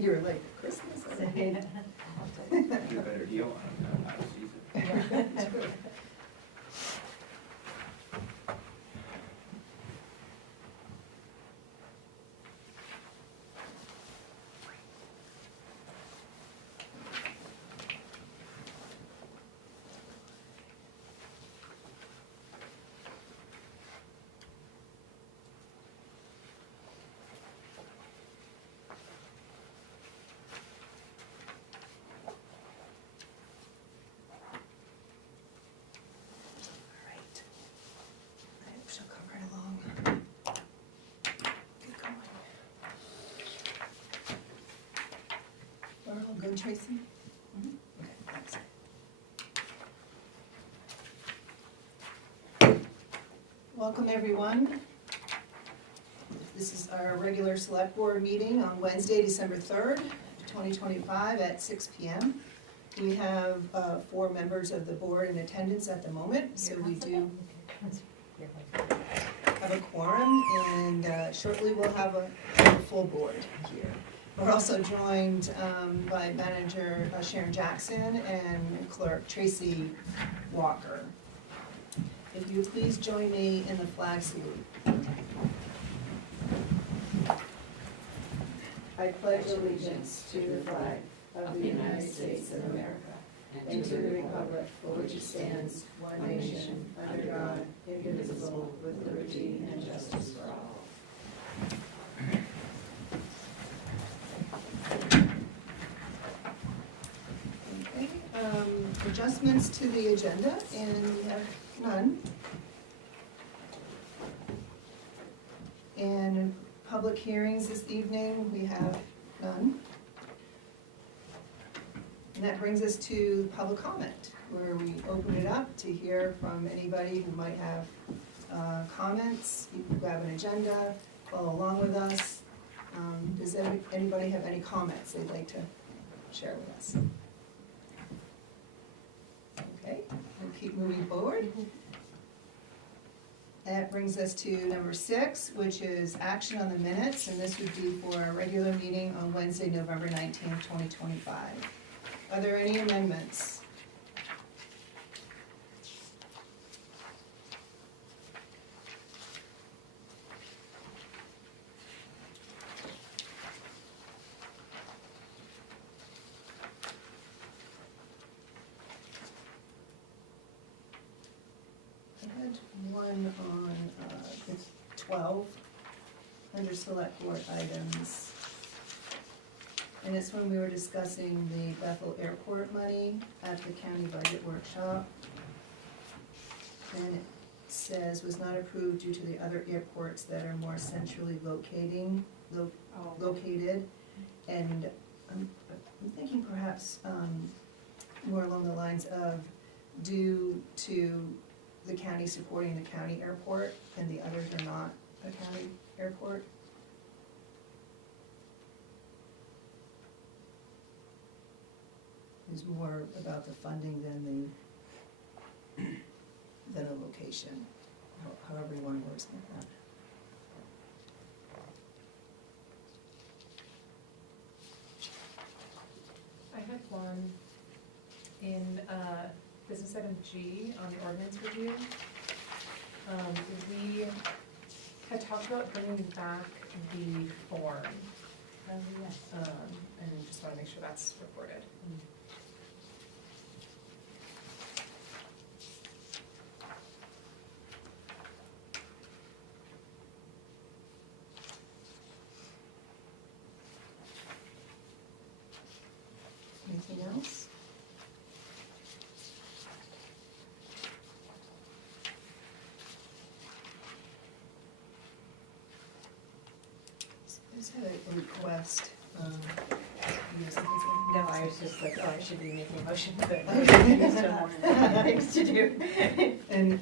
You were like, Christmas? Do a better deal on out of season. Alright. I hope she'll come right along. Get going. We're all good, Tracy? Okay, thanks. Welcome, everyone. This is our regular select board meeting on Wednesday, December 3rd, 2025 at 6 p.m. We have 4 members of the board in attendance at the moment, so we do have a quorum, and shortly we'll have a full board here. We're also joined by Manager Sharon Jackson and Clerk Tracy Walker. If you please join me in the flag salute. I pledge allegiance to the flag of the United States of America and to the republic for which it stands, one nation, under God, indivisible, with liberty and justice for all. Okay, adjustments to the agenda, and we have none. And public hearings this evening, we have none. And that brings us to public comment, where we open it up to hear from anybody who might have comments. You can grab an agenda, follow along with us. Does anybody have any comments they'd like to share with us? Okay, we'll keep moving forward. That brings us to number 6, which is action on the minutes, and this would be for our regular meeting on Wednesday, November 19th, 2025. Are there any amendments? I had one on 12 under select board items. And it's when we were discussing the Bethel Airport money at the county budget workshop. And it says was not approved due to the other airports that are more centrally located. And I'm thinking perhaps more along the lines of due to the county supporting the county airport and the others are not a county airport. Is more about the funding than a location, however you want to wordsmith that. I had one in business item G on the ordinance review. We had talked about bringing back the form. And just want to make sure that's recorded. Anything else? I just had a request. No, I was just like, oh, I should be making a motion, but there's still more things to do. And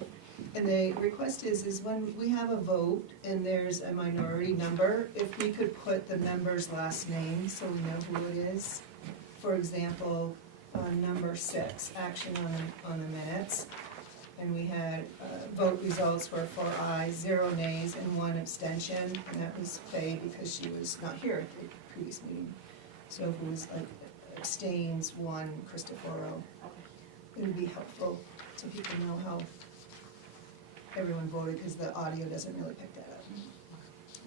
the request is when we have a vote and there's a minority number, if we could put the member's last name so we know who it is. For example, number 6, action on the minutes. And we had vote results were 4 ayes, 0 nays, and 1 abstention. And that was Faye because she was not here at the previous meeting. So if it was like abstains, 1, Christopherow, it would be helpful so people know how everyone voted, because the audio doesn't really pick that up.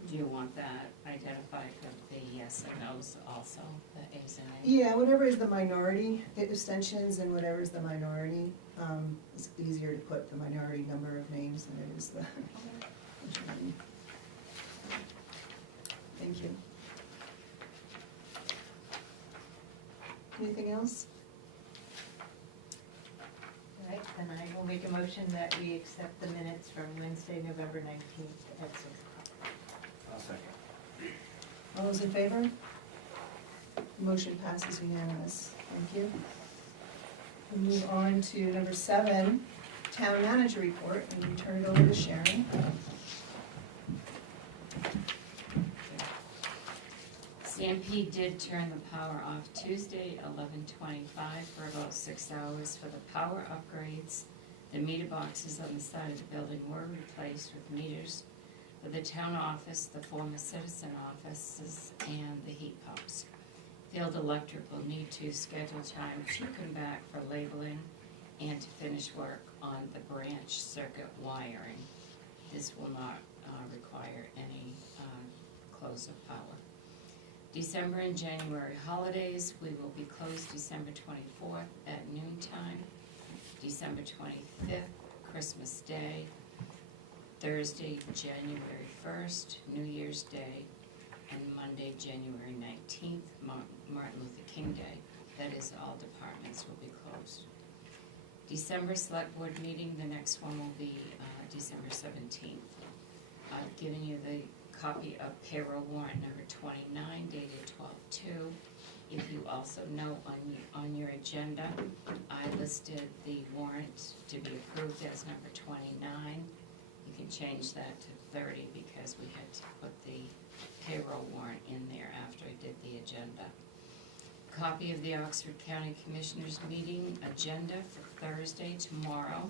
Do you want that identified for the yes and no's also, the ayes and nays? Yeah, whatever is the minority, abstentions and whatever is the minority, it's easier to put the minority number of names than it is the majority. Thank you. Anything else? All right, then I will make a motion that we accept the minutes from Wednesday, November 19th at 6 o'clock. I'll second. All those in favor? Motion passes unanimous. Thank you. We'll move on to number 7, town manager report, and we turn it over to Sharon. CMP did turn the power off Tuesday, 11/25, for about 6 hours for the power upgrades. The meter boxes on the side of the building were replaced with meters for the town office, the former citizen offices, and the heat pumps. Field Electric will need to schedule time to come back for labeling and to finish work on the branch circuit wiring. This will not require any close of power. December and January holidays, we will be closed December 24th at noontime, December 25th, Christmas Day, Thursday, January 1st, New Year's Day, and Monday, January 19th, Martin Luther King Day. That is, all departments will be closed. December Select Board meeting, the next one will be December 17th. I've given you the copy of payroll warrant number 29 dated 12/2. If you also note on your agenda, I listed the warrant to be approved as number 29. You can change that to 30 because we had to put the payroll warrant in there after I did the agenda. Copy of the Oxford County Commissioners meeting agenda for Thursday, tomorrow,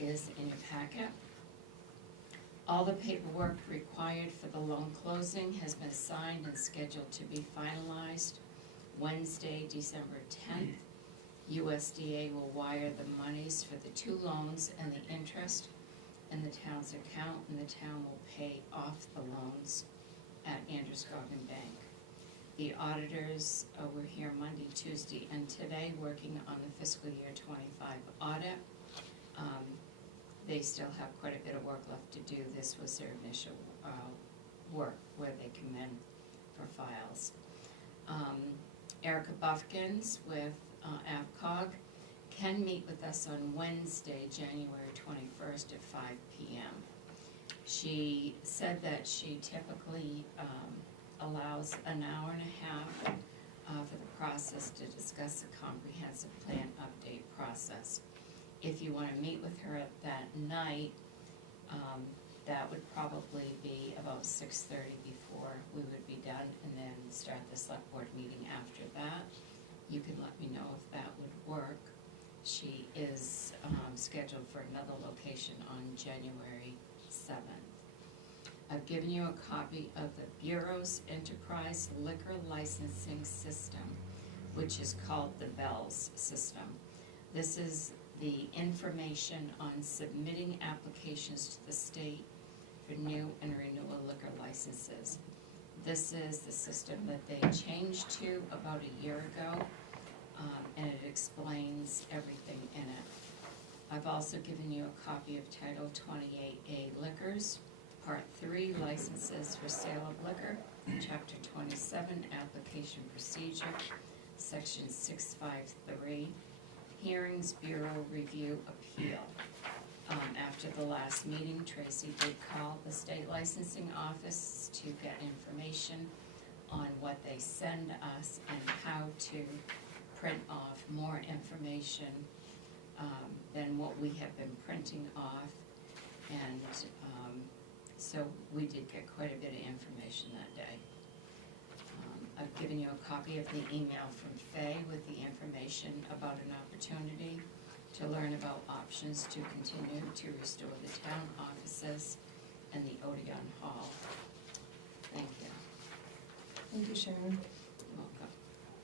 is in your packet. All the paperwork required for the loan closing has been signed and scheduled to be finalized Wednesday, December 10th. USDA will wire the monies for the 2 loans and the interest in the town's account, and the town will pay off the loans at Androscoggin Bank. The auditors were here Monday, Tuesday, and today working on the fiscal year 25 audit. They still have quite a bit of work left to do. This was their initial work where they come in for files. Erica Buffkins with AvCog can meet with us on Wednesday, January 21st at 5 p.m. She said that she typically allows an hour and a half for the process to discuss the comprehensive plan update process. If you want to meet with her that night, that would probably be about 6:30 before we would be done, and then start the select board meeting after that. You can let me know if that would work. She is scheduled for another location on January 7th. I've given you a copy of the Bureau's Enterprise Liquor Licensing System, which is called the BELLS system. This is the information on submitting applications to the state for new and renewal liquor licenses. This is the system that they changed to about a year ago, and it explains everything in it. I've also given you a copy of Title 28A Liquors, Part 3, Licenses for Sale of Liquor, Chapter 27, Application Procedure, Section 653, Hearings Bureau Review Appeal. After the last meeting, Tracy did call the state licensing office to get information on what they send us and how to print off more information than what we have been printing off. And so we did get quite a bit of information that day. I've given you a copy of the email from Faye with the information about an opportunity to learn about options to continue to restore the town offices and the Odeon Hall. Thank you. Thank you, Sharon. You're welcome.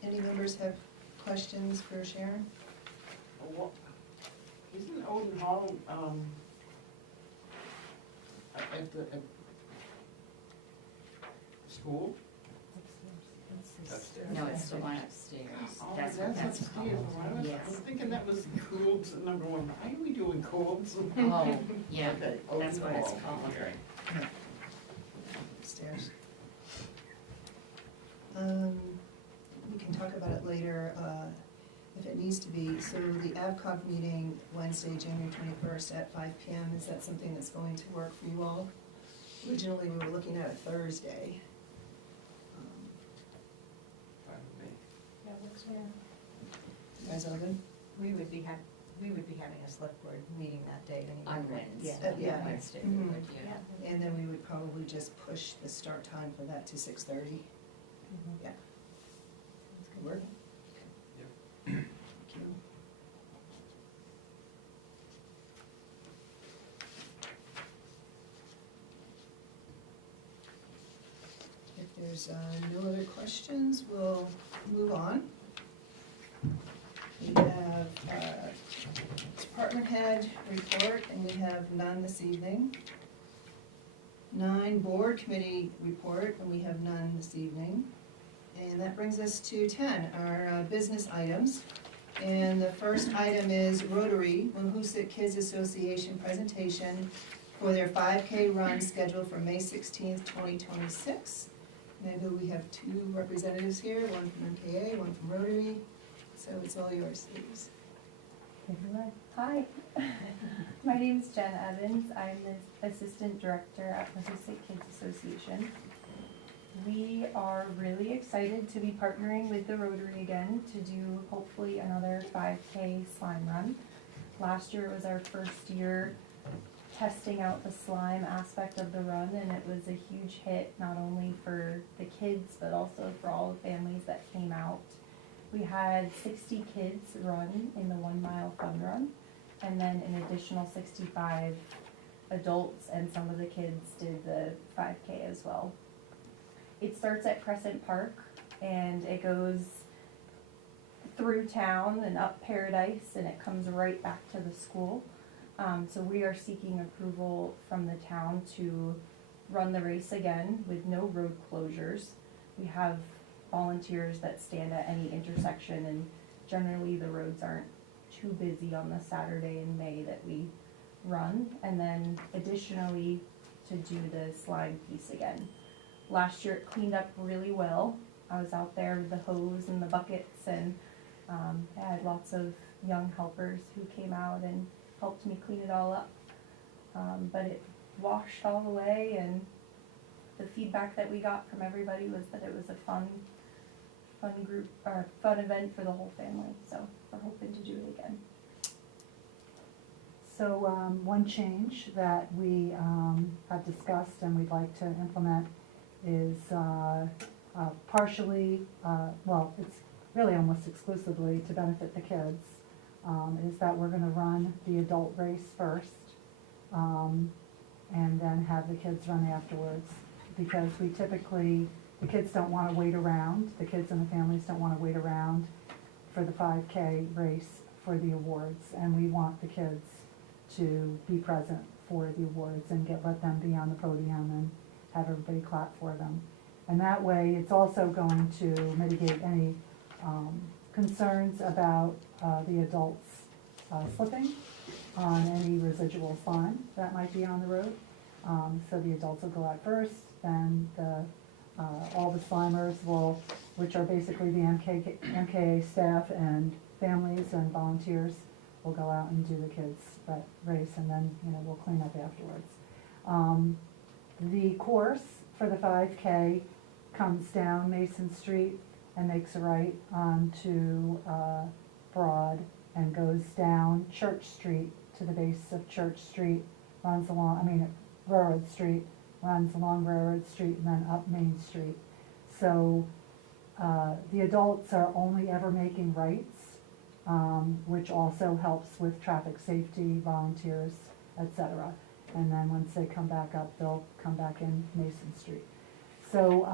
Any members have questions for Sharon? Well, isn't Odin Hall, at the school? Upstairs. No, it's the one upstairs. Oh, That's what that's upstairs. called. Well, I Yes. was thinking that was Cool's number one. Why are we doing Cool's? Oh, yeah, Okay, that's Odin what it's Hall. called. Okay. Upstairs. We can talk about it later, if it needs to be. So the AvCog meeting Wednesday, January 21st at 5 PM, is that something that's going to work for you all? Originally, we were looking at a Thursday. Fine with me. Yeah, works for You guys all good? We would be having a select board meeting that day anyway. On right? Wednesday. Yeah. Wednesday, we Mhm. would, yeah. Yeah. And then we would probably just push the start time for that to 6:30. Mhm. Yeah. Sounds Good work? Yep. Thank you. If there's no other questions, we'll move on. We have department head report, and we have none this evening. 9, board committee report, and we have none this evening. And that brings us to 10, our business items. And the first item is Rotary Wahusett Kids Association presentation for their 5K run scheduled for May 16th, 2026. And I know we have 2 representatives here, one from MKA, one from Rotary, so it's all yours, Louise. Hi, my name's Jen Evans. I'm the Assistant Director at the Wahusett Kids Association. We are really excited to be partnering with the Rotary again to do hopefully another 5K slime run. Last year it was our first year testing out the slime aspect of the run, and it was a huge hit, not only for the kids but also for all the families that came out. We had 60 kids run in the 1 mile fun run, and then an additional 65 adults, and some of the kids did the 5K as well. It starts at Crescent Park, and it goes through town and up Paradise, and it comes right back to the school. So we are seeking approval from the town to run the race again with no road closures. We have volunteers that stand at any intersection, and generally the roads aren't too busy on the Saturday in May that we run. And then additionally, to do the slime piece again. Last year it cleaned up really well. I was out there with the hose and the buckets, and I had lots of young helpers who came out and helped me clean it all up. But it washed all the way, and the feedback that we got from everybody was that it was a fun group, or fun event for the whole family, so we're hoping to do it again. So one change that we have discussed and we'd like to implement is partially, well, it's really almost exclusively to benefit the kids, is that we're gonna run the adult race first, and then have the kids run afterwards. Because we typically, the kids don't wanna wait around, the kids and the families don't wanna wait around for the 5K race for the awards, and we want the kids to be present for the awards and let them be on the podium and have everybody clap for them. And that way, it's also going to mitigate any concerns about the adults slipping on any residual slime that might be on the road. So the adults will go out first, then all the slimers will, which are basically the MKA staff and families and volunteers, will go out and do the kids' race, and then, we'll clean up afterwards. The course for the 5K comes down Mason Street and makes a right onto Broad and goes down Church Street to the base of Church Street, runs along, Railroad Street, runs along Railroad Street, and then up Main Street. So the adults are only ever making rights, which also helps with traffic safety, volunteers, etc. And then once they come back up, they'll come back in Mason Street. So,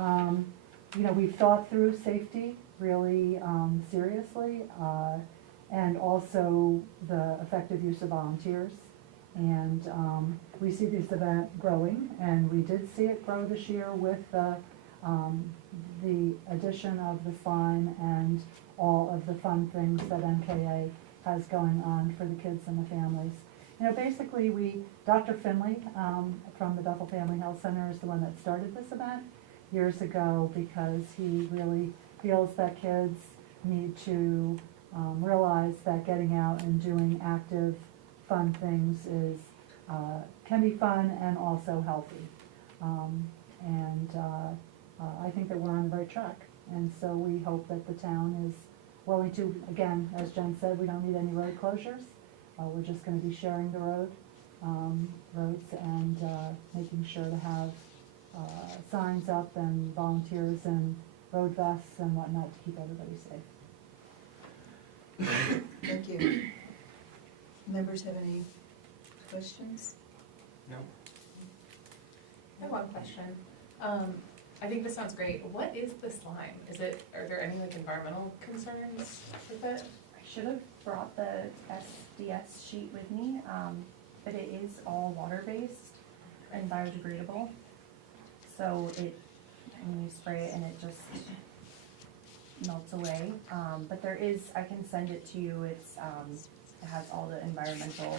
we've thought through safety really seriously, and also the effective use of volunteers. And we see this event growing, and we did see it grow this year with the addition of the slime and all of the fun things that MKA has going on for the kids and the families. You know, basically Dr. Finley from the Bethel Family Health Center is the one that started this event years ago, because he really feels that kids need to realize that getting out and doing active, fun things is can be fun and also healthy. I think that we're on the right track, and so we hope that the town is willing to, again, as Jen said, we don't need any road closures. We're just gonna be sharing the roads and making sure to have signs up and volunteers and road vests and whatnot to keep everybody safe. Thank you. Members have any questions? No. I have one question. I think this sounds great. What is the slime? Are there any like environmental concerns with it? I should have brought the SDS sheet with me, but it is all water-based and biodegradable. So when you spray it and it just melts away. But there is, I can send it to you, it has all the environmental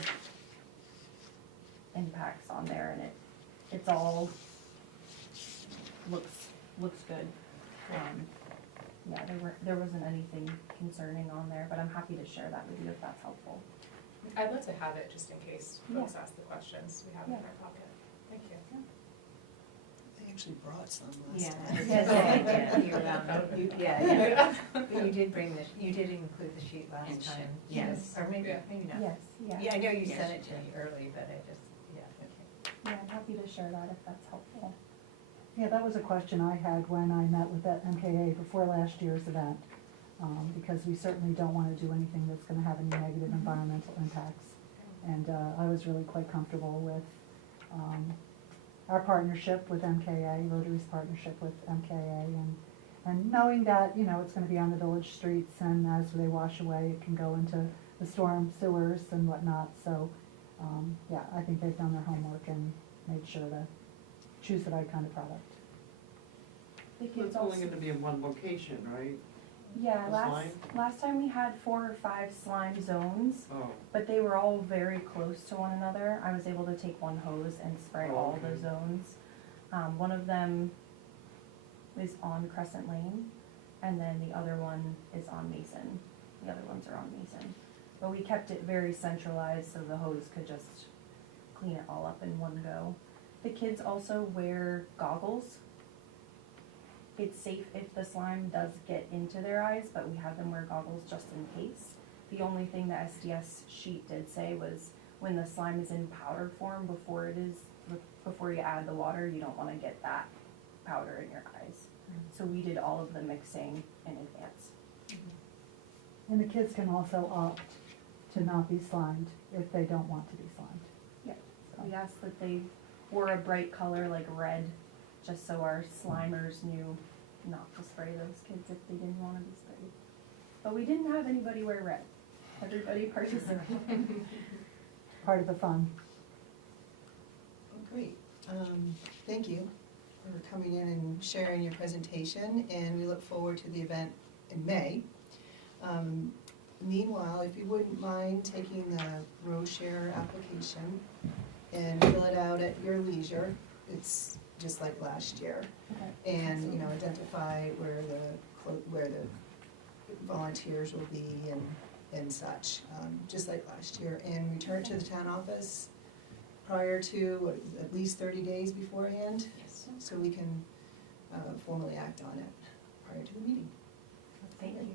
impacts on there, and it's all looks good. Yeah, there wasn't anything concerning on there, but I'm happy to share that with you if that's helpful. I'd love to have it just in case folks Yeah. ask the questions. We have it in our pocket. Thank you. I actually brought some last Yeah. time. Yes, I did. Yeah. But you did you did include the sheet last And time. yes. Or maybe Yeah. not. Yes, yeah. Yeah, I know you Yes. sent it to me early, but I just, okay. Yeah, I'm happy to share that if that's helpful. Yeah, that was a question I had when I met with that MKA before last year's event, because we certainly don't want to do anything that's going to have any negative environmental impacts. And I was really quite comfortable with our partnership with MKA, Rotary's partnership with MKA, and knowing that, you know, it's going to be on the village streets, and as they wash away, it can go into the storm sewers and whatnot. So, yeah, I think they've done their homework and made sure to choose the right kind of product. The It's kids only also, gonna be in one location, right? yeah, the last time we had 4 or 5 slime zones, Oh, but they were all very close to one another. I was able to take one hose and spray Oh, all the okay. zones. One of them is on Crescent Lane, and then the other one is on Mason. The other ones are on Mason. But we kept it very centralized so the hose could just clean it all up in one go. The kids also wear goggles. It's safe if the slime does get into their eyes, but we have them wear goggles just in case. The only thing the SDS sheet did say was when the slime is in powder form before you add the water, you don't want to get that powder in your eyes. So we did all of the mixing in advance. And the kids can also opt to not be slimed if they don't want to be slimed. Yeah. So, We asked that they wore a bright color like red, just so our slimers knew not to spray those kids if they didn't want to be sprayed. But we didn't have anybody wear red. Everybody participated. part of the fun. Oh, great. Thank you for coming in and sharing your presentation, and we look forward to the event in May. Meanwhile, if you wouldn't mind taking the road share application and fill it out at your leisure. It's just like last year. Okay. And, you know, identify where the volunteers will be and such, just like last year. And return it to the town office prior to, at least 30 days beforehand, Yes. so we can formally act on it prior to the meeting. Thank you.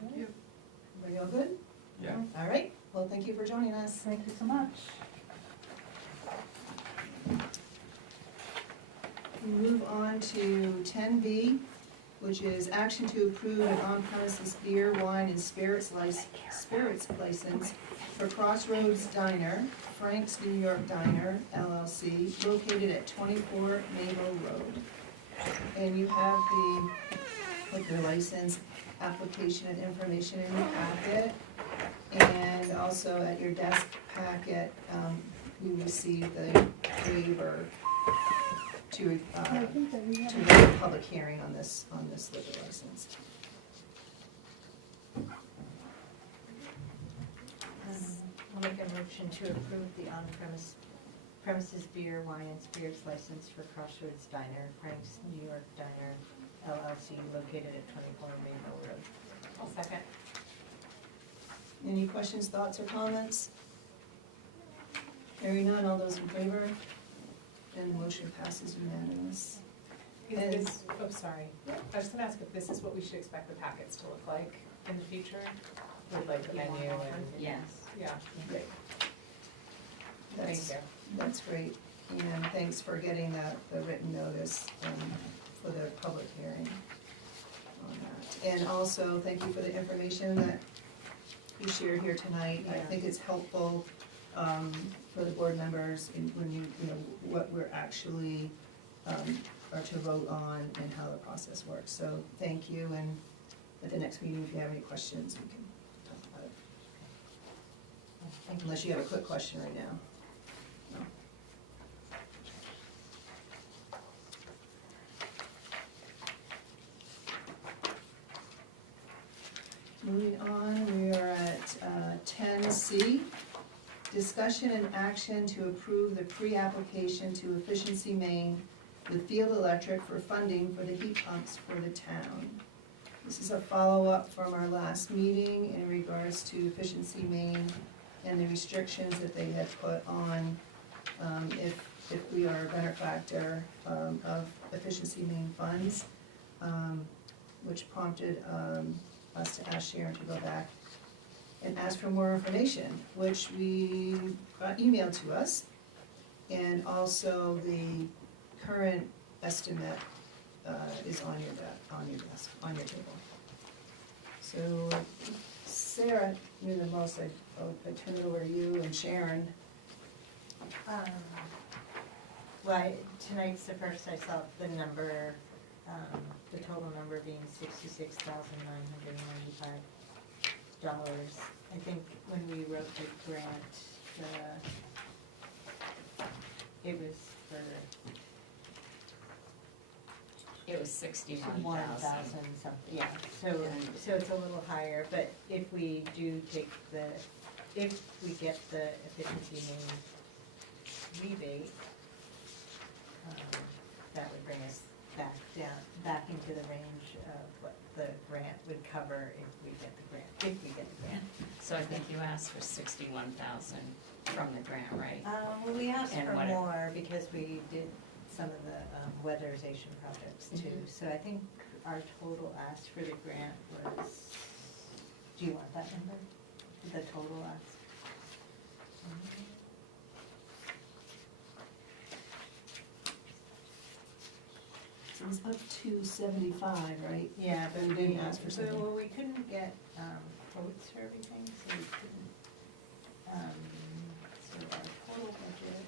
thank you. Everybody all good? Yeah. All right, well, thank you for joining us. Thank you so much. We move on to 10B, which is action to approve an on-premises beer, wine, and spirits license for Crossroads Diner, Frank's New York Diner LLC, located at 24 Maple Road. And you have the liquor license application and information in your packet. And also at your desk packet, we received the waiver to waive the public hearing on this liquor license. I'll make a motion to approve the premises beer, wine, and spirits license for Crossroads Diner, Frank's New York Diner LLC, located at 24 Main Mill Road. I'll second. Any questions, thoughts, or comments? Hearing none, all those in favor? And the motion passes unanimous. Is And- this, oh, sorry, I was gonna ask if this is what we should expect the packets to look like in the future? With like the menu and, Yes. yeah, great, thank That's, you. that's great. And thanks for getting the written notice for the public hearing on that. And also, thank you for the information that you shared here tonight. I Yeah. think it's helpful for the board members in when you know, what we're actually are to vote on and how the process works. So thank you, and at the next meeting, if you have any questions, we can talk about it. Thank you. Unless you have a quick question right now. No. Moving on, we are at 10C. Discussion and action to approve the pre-application to Efficiency Maine with Field Electric for funding for the heat pumps for the town. This is a follow-up from our last meeting in regards to Efficiency Maine and the restrictions that they had put on if we are a benefactor of Efficiency Maine funds, which prompted us to ask Sharon to go back and ask for more information, which we got emailed to us. And also the current estimate is on your desk, on your table. So Sarah knew the most, I turn it over to you and Sharon. Well, tonight's the first I saw the number, the total number being $66,995. I think when we wrote the grant, it was for It was 61,000. 1,000 something, yeah, so it's a little higher, but if we do take if we get the Efficiency Maine rebate, that would bring us back into the range of what the grant would cover if we get the grant. So I think you asked for 61,000 from the grant, right? Well, we asked And for what- more because we did some of the weatherization projects too. Mhm. So I think our total ask for the grant was, do you want that number? The total ask? So it's up to 75, right? Yeah, but We didn't ask for something. Well, we couldn't get quotes for everything, so we couldn't. So our total budget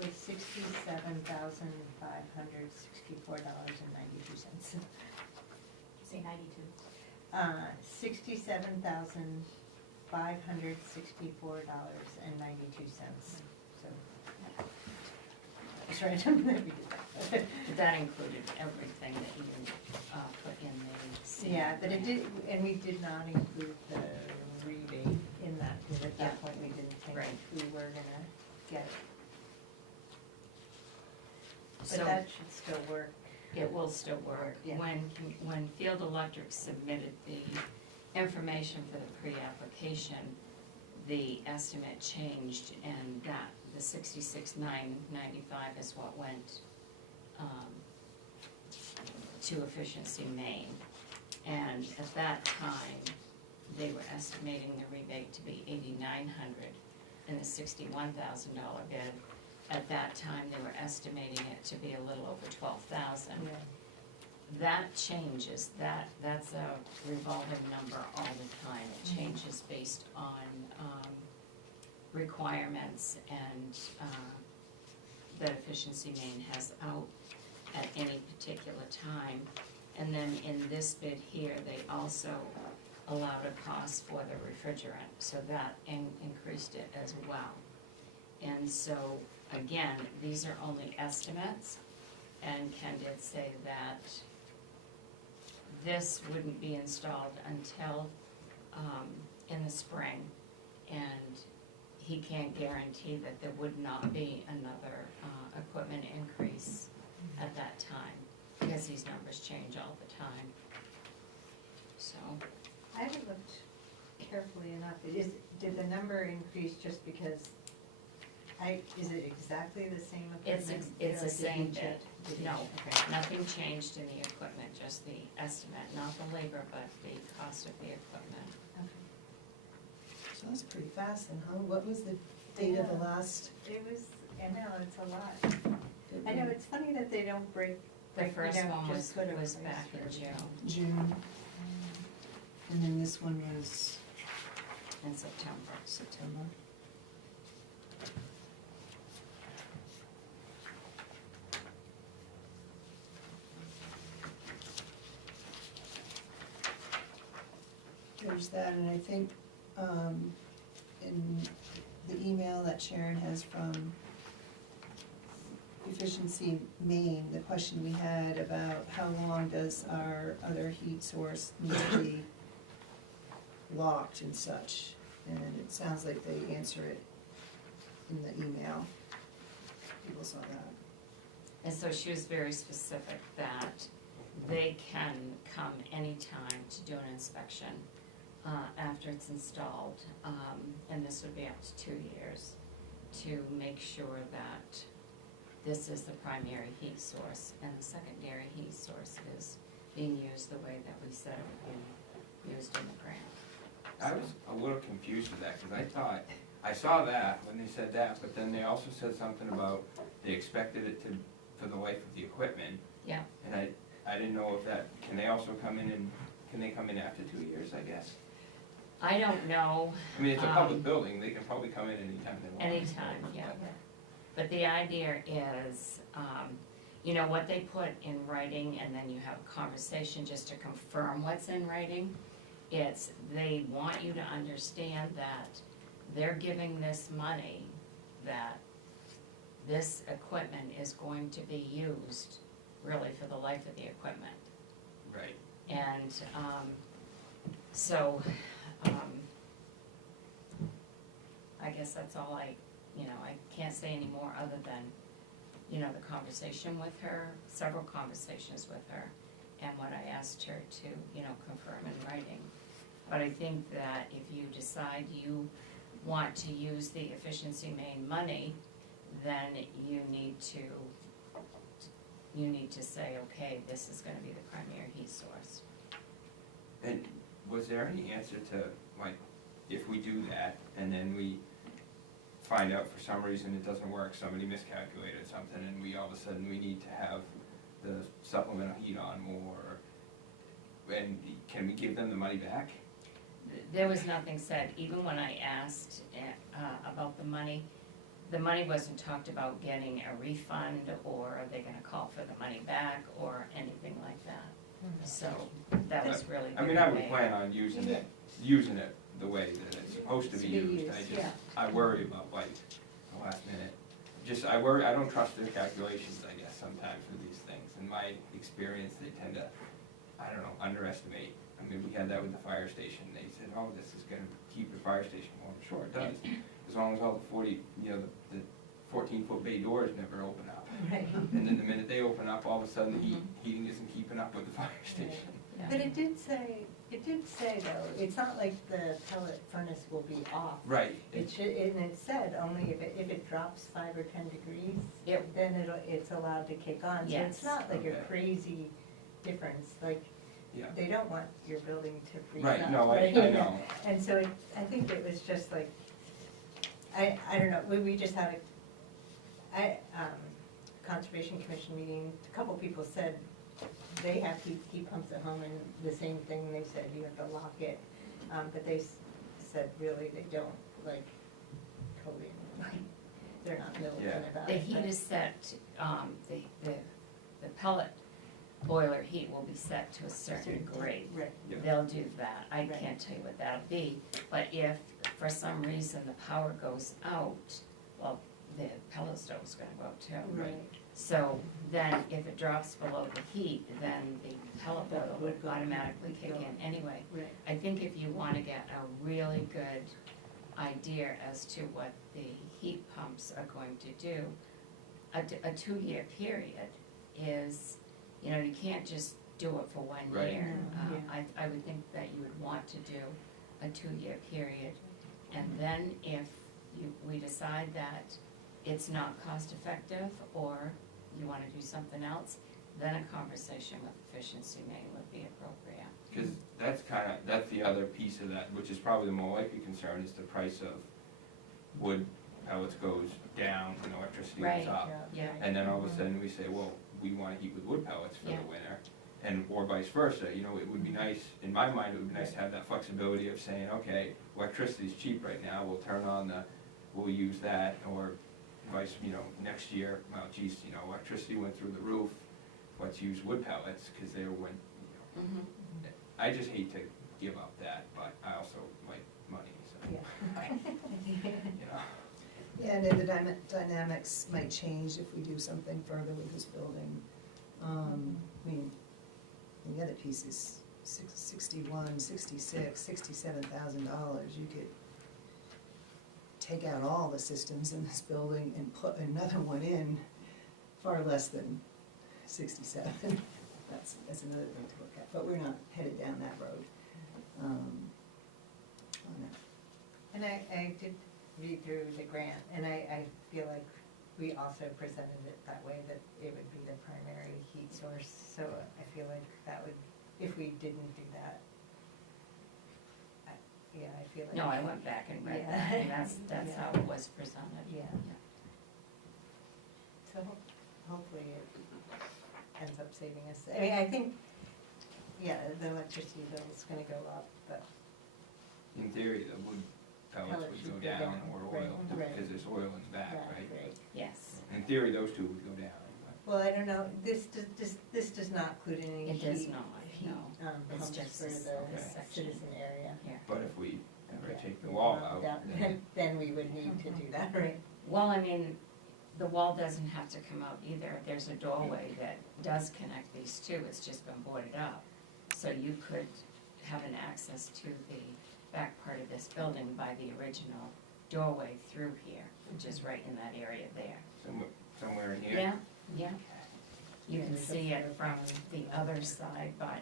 was $67,564.92. Say 92. $67,564.92. So, sorry, I don't know if we did that. That included everything that you put in the. Yeah, but it did, and we did not include the rebate in that, because at that Yeah. point, we didn't think Right. we were gonna get it. But So that should still work. it will still work. Yeah. When Field Electric submitted the information for the pre-application, the estimate changed, and that, the 66,995 is what went to Efficiency Maine. And at that time, they were estimating the rebate to be $8,900 in the $61,000 bid. At that time, they were estimating it to be a little over 12,000. That changes, that's a revolving number all the time. It changes based on requirements and that Efficiency Maine has out. at any particular time. And then in this bid here, they also allowed a cost for the refrigerant, so that increased it as well. And so, again, these are only estimates, and Ken did say that this wouldn't be installed until in the spring, and he can't guarantee that there would not be another equipment increase at that time, because these numbers change all the time. So, I haven't looked carefully enough. Did the number increase just because is it exactly the same equipment? it's the Or same did bid. it change? No, Okay. nothing changed in the equipment, just the estimate, not the labor, but the cost of the equipment. So that's pretty fast then, huh? What was the date of the Yeah. last? It was, I know, it's a lot. I know, it's funny that they don't break. The you first know, one just was put a price back for in everything. June, June, and then this one was in September. September. There's that, and I think, in the email that Sharon has from Efficiency Maine, the question we had about how long does our other heat source need to be locked and such, and it sounds like they answer it in the email. People saw that. And so she was very specific that they can come anytime to do an inspection after it's installed, and this would be up to 2 years, to make sure that this is the primary heat source and the secondary heat source is being used the way that we said it would be used in the grant. I was a little confused with that, because I thought, I saw that when they said that, but then they also said something about they expected it to, for the life of the equipment. Yeah. And I didn't know if that, can they also come in and, can they come in after 2 years, I guess? I don't know. I mean, it's a public building, they can probably come in anytime they want. Anytime, yeah. But the idea is, you know, what they put in writing, and then you have a conversation just to confirm what's in writing. It's, they want you to understand that they're giving this money, that this equipment is going to be used really for the life of the equipment. Right. And, so, I guess that's all I can't say any more other than, the conversation with her, several conversations with her, and what I asked her to, confirm in writing. But I think that if you decide you want to use the Efficiency Maine money, then you need to say, okay, this is gonna be the primary heat source. And was there any answer to, like, if we do that, and then we find out for some reason it doesn't work, somebody miscalculated something, and we all of a sudden we need to have the supplemental heat on more, and can we give them the money back? There was nothing said, even when I asked about the money wasn't talked about getting a refund, or are they gonna call for the money back, or anything like that. So, that was really the I mean, I would debate. plan on using it the way that it's supposed to be used. I worry about, like, the last minute. I don't trust their calculations, I guess, sometimes with these things. In my experience, they tend to, I don't know, underestimate. I mean, we had that with the fire station. They said, oh, this is gonna keep the fire station warm. Sure, it does. As long as all the 14-foot bay doors never open up. Right. And then the minute they open up, all of a sudden the heating isn't keeping up with the fire station. Yeah. But it did say though, it's not like the pellet furnace will be off. Right. It should, and it said only if it drops 5 or 10 degrees, It- then it's allowed to kick on. So Yes. it's not like a Okay. crazy difference, like, Yeah. they don't want your building to freeze Right, up. no, I know. And so I think it was just like, I don't know, we just had a Conservation Commission meeting, a couple people said they have heat pumps at home, and the same thing, they said you have to lock it, but they said really they don't, like, totally, like, they're not militant Yeah. about The it. heat but- is set, the the pellet boiler heat will be set to a certain grade. Right. Yeah. They'll do that, I Right. can't tell you what that'll be, but if for some reason the power goes out, well, the pellet stove's gonna go out too. Right. So then if it drops below the heat, then the pellet boiler would automatically kick in anyway. Right. I think if you wanna get a really good idea as to what the heat pumps are going to do, a 2-year period is, you know, you can't just do it for 1 Right. year. No, I would think that you would want to do a 2-year period. And then if we decide that it's not cost effective, or you wanna do something else, then a conversation with efficiency main would be appropriate. Cause that's the other piece of that, which is probably the more likely concern, is the price of wood pellets goes down and electricity Right. goes up. Yeah, And then all of a sudden we say, well, we wanna heat with wood pellets for Yeah. the winter, and, or vice versa, you know, it would be nice, in my mind, it would be nice to have that flexibility of saying, okay, electricity's cheap right now, we'll turn on we'll use that, or vice, you know, next year, well, geez, you know, electricity went through the roof, let's use wood pellets, cause they went, you know, mhm, I just hate to give up that, but I also like money, so, you know. Yeah, and then the dynamics might change if we do something further with this building. I mean, the other piece is $67,000. You could take out all the systems in this building and put another one in far less than 67. That's another thing to look at, but we're not headed down that road. On that. And I did read through the grant, and I feel like we also presented it that way, that it would be the primary heat source, so I feel like that would, if we didn't do that, I feel like. no, I went back and read Yeah. that, and that's Yeah. how it was presented. Yeah. So hopefully it ends up saving us, I mean, I think, yeah, the electricity bill is gonna go up, but, In theory, the wood pellets Pellets would should go go down, down, or right, oil, right. because there's oil in the back, right? right. Yes, In theory, those two would go down, but Well, I don't know, this does not include any it does heat, not, heat, no, pumps it's just for this the section citizen area. here. But if we ever Yeah. take the wall out, Down- then, Then we would need to do that, right? Well, I mean, the wall doesn't have to come out either. There's a doorway that does connect these two, it's just been boarded up. So you could have an access to the back part of this building by the original doorway through here, which is right in that area there. somewhere in here. Yeah, yeah. You Yeah, can there's a see it floor from plan. the other side, but,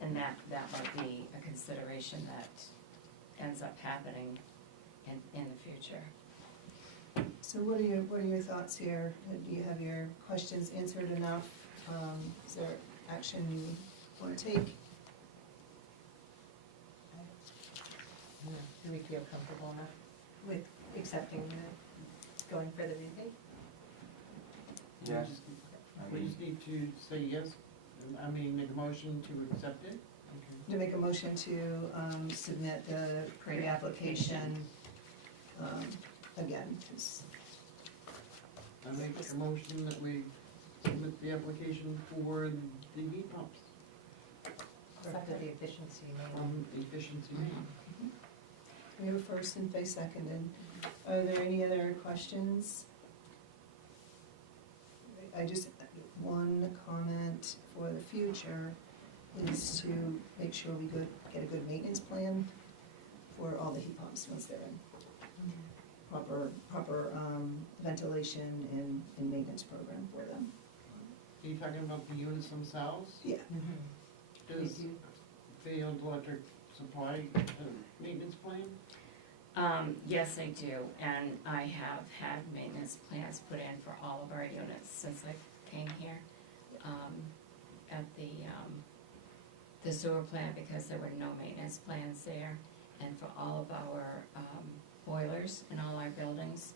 and that might be a consideration that ends up happening in the future. So what are your thoughts here? Do you have your questions answered enough? Is there action you want to take? Do we feel comfortable enough with accepting going for the rebate? Yeah, I We mean, just need to say yes, I mean, make a motion to accept it? Okay. To make a motion to submit the pre-application, again, 'cause I make a motion that we submit the application for the heat pumps Or for the efficiency main? from efficiency main. we have a first and a seconded. Are there any other questions? I just, one comment for the future is to make sure we get a good maintenance plan for all the heat pumps once they're in. Proper ventilation and maintenance program for them. Are you talking about the units themselves? Yeah. Does Field Electric supply a maintenance plan? Yes, I do, and I have had maintenance plans put in for all of our units since I came here. At the sewer plant, because there were no maintenance plans there, and for all of our, boilers in all our buildings,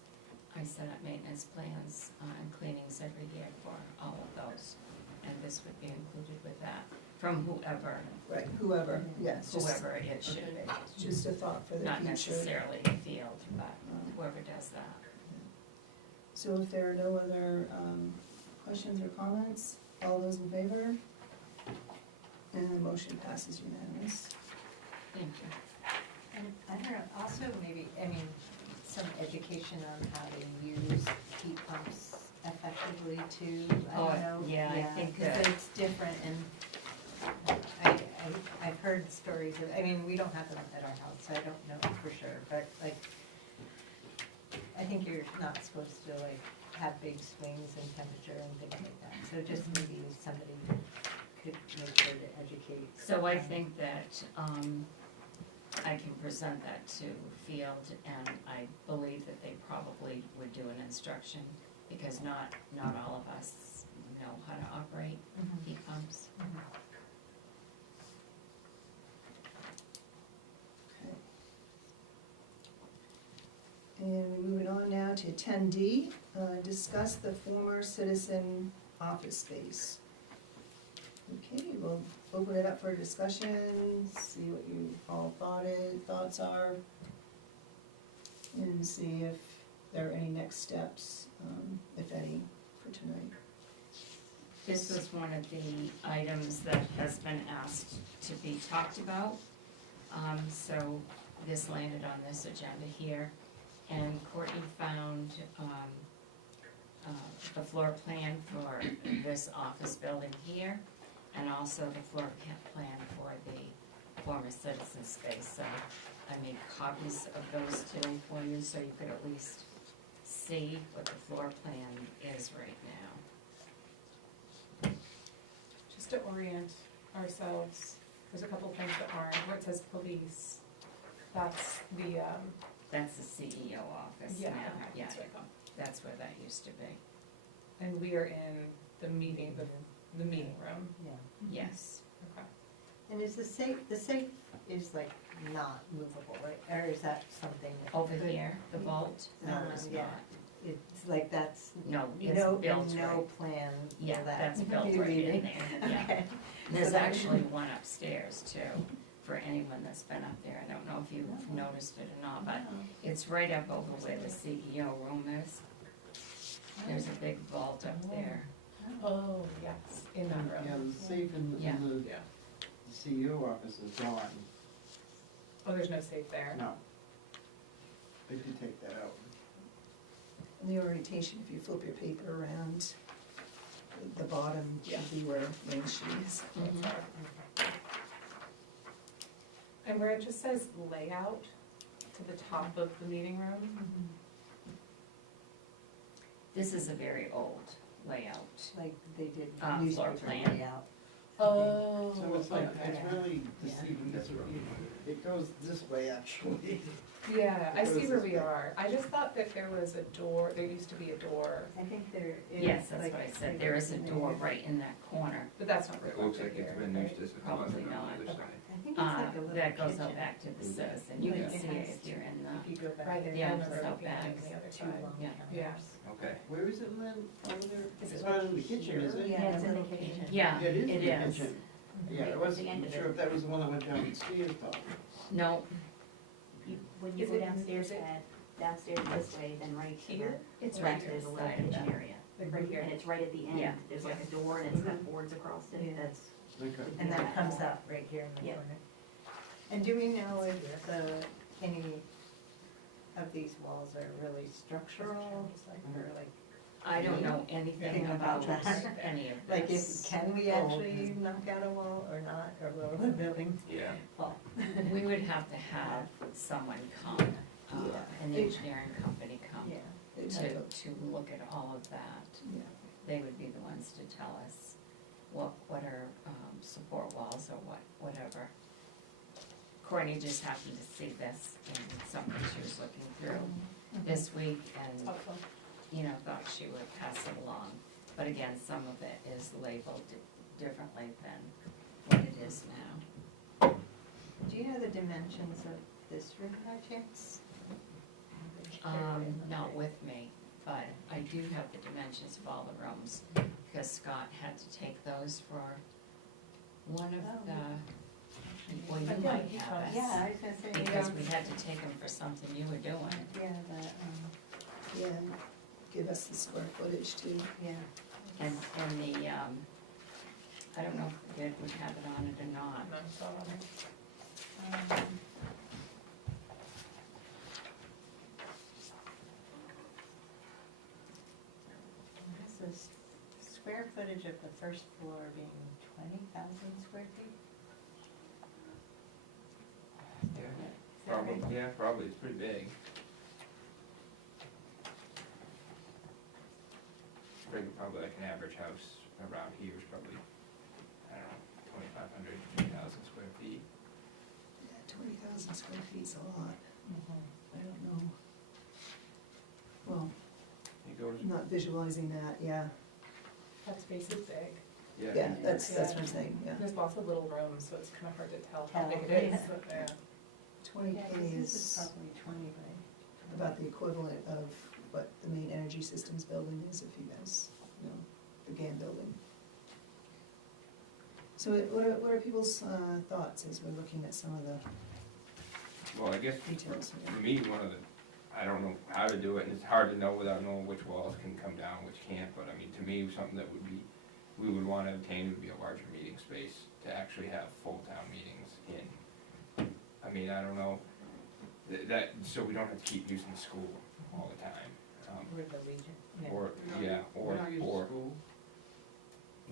I set up maintenance plans, and cleanings every year for all of those, and this would be included with that, from whoever Right, whoever, yes, just, whoever it should be. just a thought for the future. Not necessarily the field, but whoever does that. So if there are no other questions or comments, all those in favor? And the motion passes unanimous. Thank you. And I don't know, also maybe, I mean, some education on how to use heat pumps effectively too, I Oh, don't know. yeah, I think that- Because it's different and I've heard stories of, I mean, we don't have them at our house, so I don't know for sure, but like, I think you're not supposed to like have big swings in temperature and things like that, so just maybe somebody could make sure to educate. So I think that, I can present that to Field, and I believe that they probably would do an instruction, because not all of us know how to operate Mhm. heat pumps. Mhm. Okay. And moving on now to 10D, discuss the former citizen office space. Okay, we'll open it up for discussion, see what you all thoughts are, and see if there are any next steps, if any, for tonight. This was one of the items that has been asked to be talked about. So this landed on this agenda here, and Courtney found, the floor plan for this office building here, and also the floor plan for the former citizen space. So I made copies of those today for you, so you could at least see what the floor plan is right now. Just to orient ourselves, there's a couple things that aren't, where it says police, that's the, That's the CEO office now, yeah, okay, yeah, that's what I thought. that's where that used to be, And we are in the meeting, the meeting room, Yeah. yes. okay. And is the safe is like not movable, right, or is that something that Over could- here, the vault, no, it's Yeah. not, It's like that's no, it's no, built no right, plan for yeah, that. that's built You right in leaving? there, yeah. Okay. There's So that- actually one upstairs too, for anyone that's been up there, I don't know if you've noticed it or not, but it's right up over where the CEO room is. There's a big vault up there. Oh, yes, in that room. Yeah, the safe in Yeah. the Yeah. CEO office is gone. Oh, there's no safe there? No. They did take that out. And the orientation, if you flip your paper around, the bottom should be where Main Street is. Mhm. And where it just says layout to the top of the meeting room, Mhm. This is a very old layout. Like they did Floor newspaper plan. layout. oh, So it's like, okay. it's really Yeah. deceiving, it goes this way actually. Yeah, I see where we This way. are, I just thought that there was a door, there used to be a door, I think there is. Yes, that's like, what I said, like there is a door maybe- right in that corner. but that's not It looks reflected like here, it's been right? used as a Probably closet on not. the other Okay. side. I think it's like a little That goes kitchen. out back to the citizen, you Yeah. can see it if you're in If the, you go back Right, there, yeah, I it's remember out it being back. on the other Two side. long Yeah. counters. Okay, Where is it, Lynn, over there? Is It's it not in the kitchen, is it? Yeah, Yeah, it's in the little kitchen. yeah, Yeah, it is it in the is. kitchen. Yeah, Right I at wasn't the end of sure it. if that was the one that went downstairs though. No, When you Is go it- downstairs, is it- downstairs this way, then right to Here? the, it's right right to to the the little side of kitchen the area. Like right here. and it's right at the Yeah. end, there's like a door and it's got boards across it, Yeah. that's, Okay. And that comes up right here in the Yeah. corner. And do we know if any of these walls are really structural, or like, I don't know anything Anything about about that? any of like this. if, can we actually knock out a wall or not, or will the building yeah. fall? We would have to have someone come, Yeah. an engineering company come Yeah. They'd have to look at all of that. Yeah. They would be the ones to tell us what are support walls or whatever. Courtney just happened to see this and something she was looking through this week and, Helpful. thought she would pass it along. But again, some of it is labeled differently than what it is now. Do you know the dimensions of this room by chance? Not with me, but I do have the dimensions of all the rooms, because Scott had to take those for one of the, well, you Yeah, might he have told it. us. Yeah, I was gonna say, Because we had to take them for something you were doing. yeah, the, Yeah, give us the square footage too. Yeah. And the, I don't know if it would have it on it or not. No, it's all on there. So square footage of the first floor being 20,000 square feet? Yeah, probably, it's pretty big. Probably like an average house around here is probably, I don't know, 2,500, 3,000 square feet. Yeah, 20,000 square feet's a lot. I don't know. Well, It goes, I'm not visualizing that, yeah. That space is big. Yeah, that's what I'm saying, yeah. There's lots of little rooms, so it's kind of hard to tell how Tell, big it is. yeah. But, yeah. 20K This is is probably 20, right? about the equivalent of what the main energy systems building is, if you guys know, the GAN building. So what are people's thoughts as we're looking at some of the well, I guess, details to here? me, one of the, I don't know how to do it, and it's hard to know without knowing which walls can come down, which can't, but I mean, to me, something that would be, we would wanna obtain would be a larger meeting space to actually have full town meetings in. I mean, I don't know, so we don't have to keep using the school all the time. Or the Legion? Yeah. Or, yeah, We're not using school.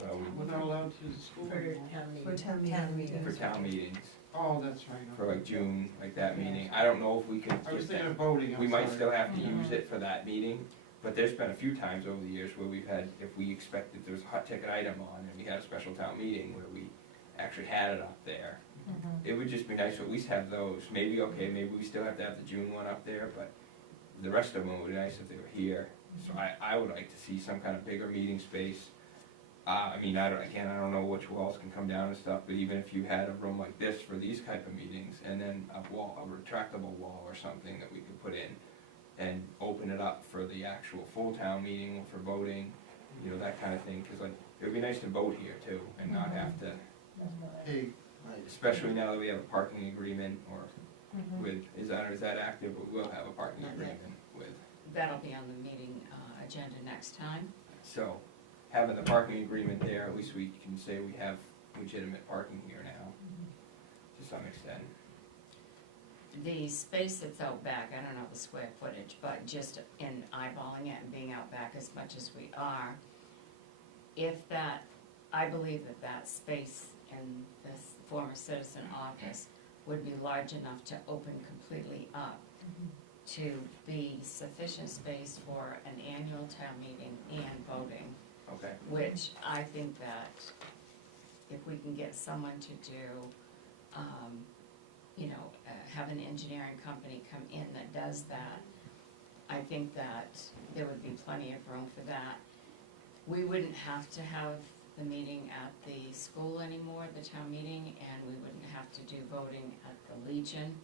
well, We're not allowed to use the school For anymore. town meeting. For town meeting. for town meetings, Oh, that's right. for like June, like that meeting, I don't know if we could I was get thinking that. of voting, We I'm might sorry. still have to use it for that meeting, but there's been a few times over the years where we've had, if we expected there was a hot ticket item on and we had a special town meeting where we actually had it up there. It would just be nice to at least have those, maybe, okay, maybe we still have to have the June one up there, but the rest of them would be nice if they were here. So I would like to see some kind of bigger meeting space. I mean, I don't know which walls can come down and stuff, but even if you had a room like this for these type of meetings, and then a wall, a retractable wall or something that we could put in, and open it up for the actual full town meeting, or for voting, you know, that kind of thing, cause like, it would be nice to vote here too, and not have to, Hey, especially now that we have a parking agreement, or with, is that active, but we'll have a parking Not yet. agreement with. That'll be on the meeting agenda next time. So, having the parking agreement there, at least we can say we have legitimate parking here now, to some extent. The space that's out back, I don't know the square footage, but just in eyeballing it and being out back as much as we are, if that, I believe that that space in this former citizen office would be large enough to open completely up to be sufficient space for an annual town meeting and voting, Okay. which I think that if we can get someone to do, have an engineering company come in that does that, I think that there would be plenty of room for that. We wouldn't have to have the meeting at the school anymore, the town meeting, and we wouldn't have to do voting at the Legion.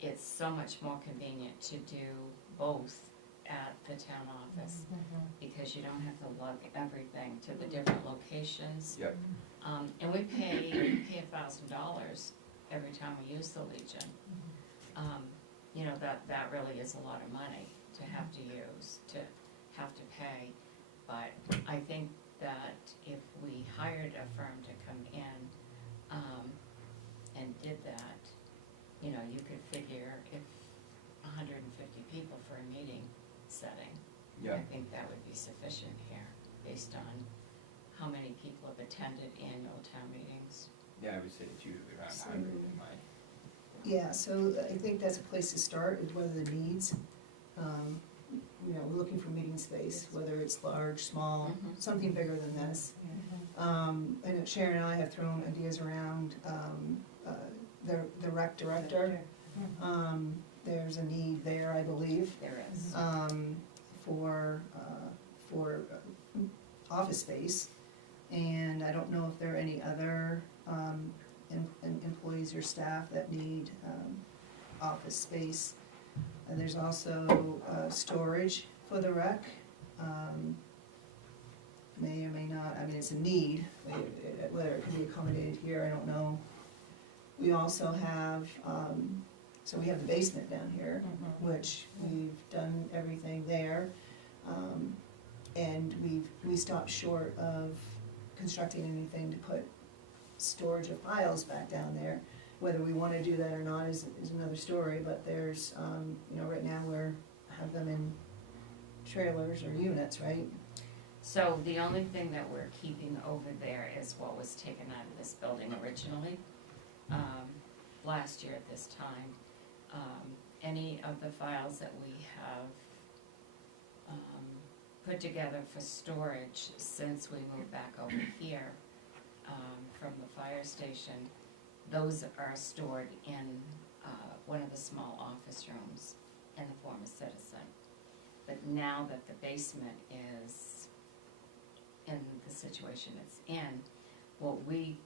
It's so much more convenient to do both at the town office, because you don't have to lug everything to the different locations. Yep. And we pay $1,000 every time we use the Legion. That really is a lot of money to have to use, to have to pay. But I think that if we hired a firm to come in, and did that, you could figure if 150 people for a meeting setting, Yeah. I think that would be sufficient here, based on how many people have attended annual town meetings. Yeah, I would say it's usually around So- 100 in my. Yeah, so I think that's a place to start, is what are the needs? We're looking for meeting space, whether it's large, small, Mhm. something bigger than this. I know Sharon and I have thrown ideas around, the rec director. There's a need there, I believe, There is. for office space. And I don't know if there are any other employees or staff that need office space. And there's also storage for the rec. May or may not, I mean, it's a need, whether it can be accommodated here, I don't know. We also have So we have the basement down here, Mhm. which we've done everything there. And we stopped short of constructing anything to put storage of files back down there. Whether we wanna do that or not is another story, but there's, you know, right now have them in trailers or units, right? So the only thing that we're keeping over there is what was taken out of this building originally, last year at this time. Any of the files that we have, put together for storage since we moved back over here, from the fire station, those are stored in, one of the small office rooms in the former Citizen. But now that the basement is in the situation it's in, what we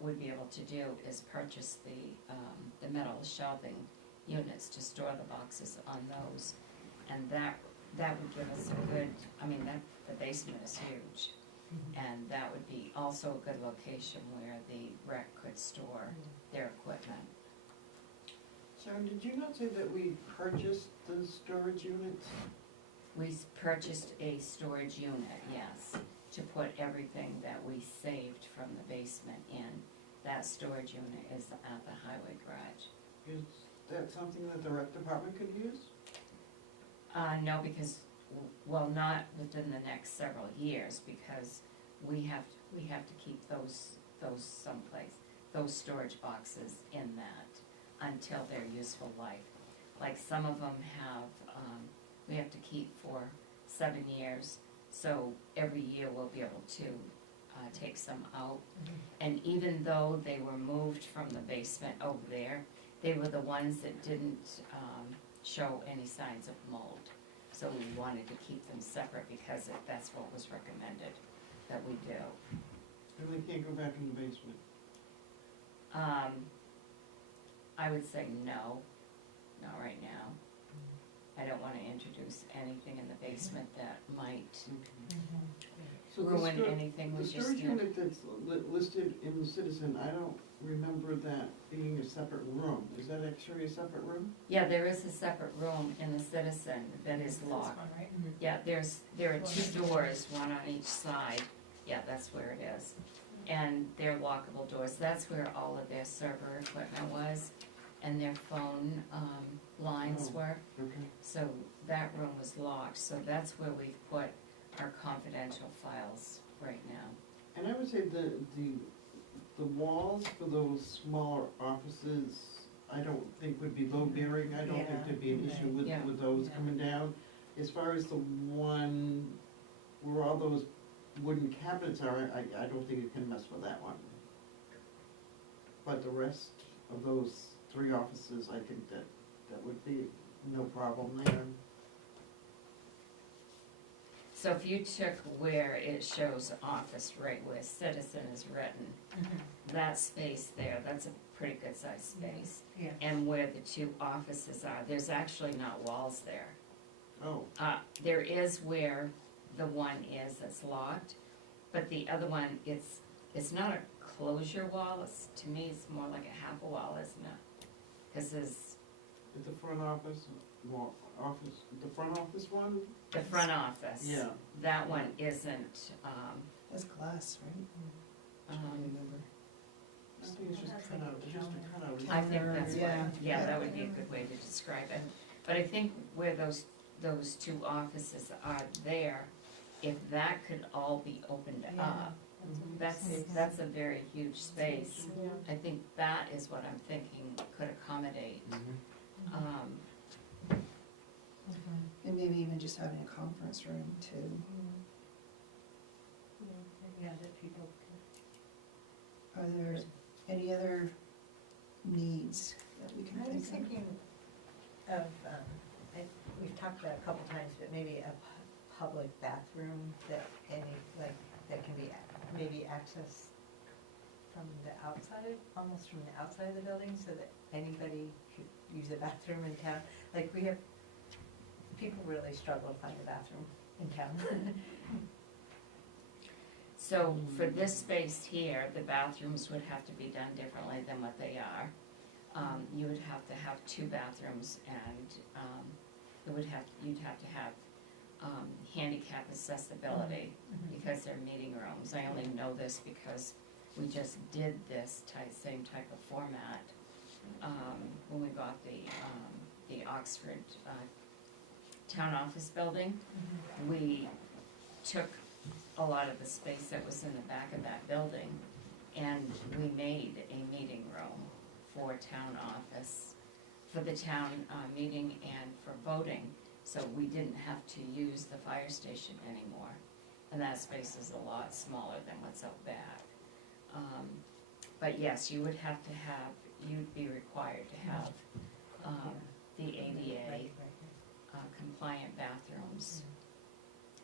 would be able to do is purchase the metal shelving units to store the boxes on those. And that would give us a good, I mean, the basement is huge. And that would be also a good location where the rec could store their equipment. Sharon, did you not say that we purchased the storage units? We purchased a storage unit, yes, to put everything that we saved from the basement in. That storage unit is at the highway garage. Is that something that the rec department could use? No, because, well, not within the next several years, because we have to keep those someplace, those storage boxes in that until their useful life. Like some of them have, we have to keep for 7 years, so every year we'll be able to take some out. And even though they were moved from the basement over there, they were the ones that didn't show any signs of mold. So we wanted to keep them separate because that's what was recommended that we do. And they can't go back in the basement? I would say no, not right now. I don't wanna introduce anything in the basement that might So the ruin sto- anything we The just storage did. unit that's listed in the Citizen, I don't remember that being a separate room. Is that actually a separate room? Yeah, there is a separate room in the Citizen that is This locked. one, right? Yeah, there are 2 doors, one on each side. Yeah, that's where it is. And they're lockable doors. That's where all of their server equipment was and their phone lines Oh. were. Okay. So that room was locked, so that's where we've put our confidential files right now. And I would say the walls for those smaller offices, I don't think would be load bearing. I don't think Yeah. there'd be an issue Yeah. with those Yeah. coming down. As far as the one where all those wooden cabinets are, I don't think you can mess with that one. But the rest of those 3 offices, I think that would be no problem there. So if you took where it shows office, right where Citizen is written, that space there, that's a pretty good sized space. Yeah. And where the 2 offices are, there's actually not walls there. Oh, There is where the one is that's locked, but the other one, it's not a closure wall, to me, it's more like a half a wall, isn't it? Cause there's at the front office, the front office one? the front office. Yeah. That one isn't, That's glass, right? I don't remember. I think it's just That's cut like out, a just counter. a cut out. I think that's Yeah. right, yeah, that would be a good way to describe it. But I think where those 2 offices are there, if that could all be opened up, that's a very huge space. I think that is what I'm thinking could accommodate. And maybe even just having a conference room too. Yeah, that people Are there any other needs that we can I was think of? thinking of, we've talked about it a couple times, but maybe a public bathroom that that can be maybe accessed from the outside, almost from the outside of the building, so that anybody could use a bathroom in town. Like people really struggle to find a bathroom in town. So for this space here, the bathrooms would have to be done differently than what they are. You would have to have 2 bathrooms and, you'd have to have, handicap accessibility because they're meeting rooms. I only know this because we just did this same type of format, when we bought the Oxford, town office building. We took a lot of the space that was in the back of that building and we made a meeting room for town office, for the town meeting and for voting, so we didn't have to use the fire station anymore. And that space is a lot smaller than what's out back. But yes, you would have to have, you'd be required to have the ADA compliant bathrooms.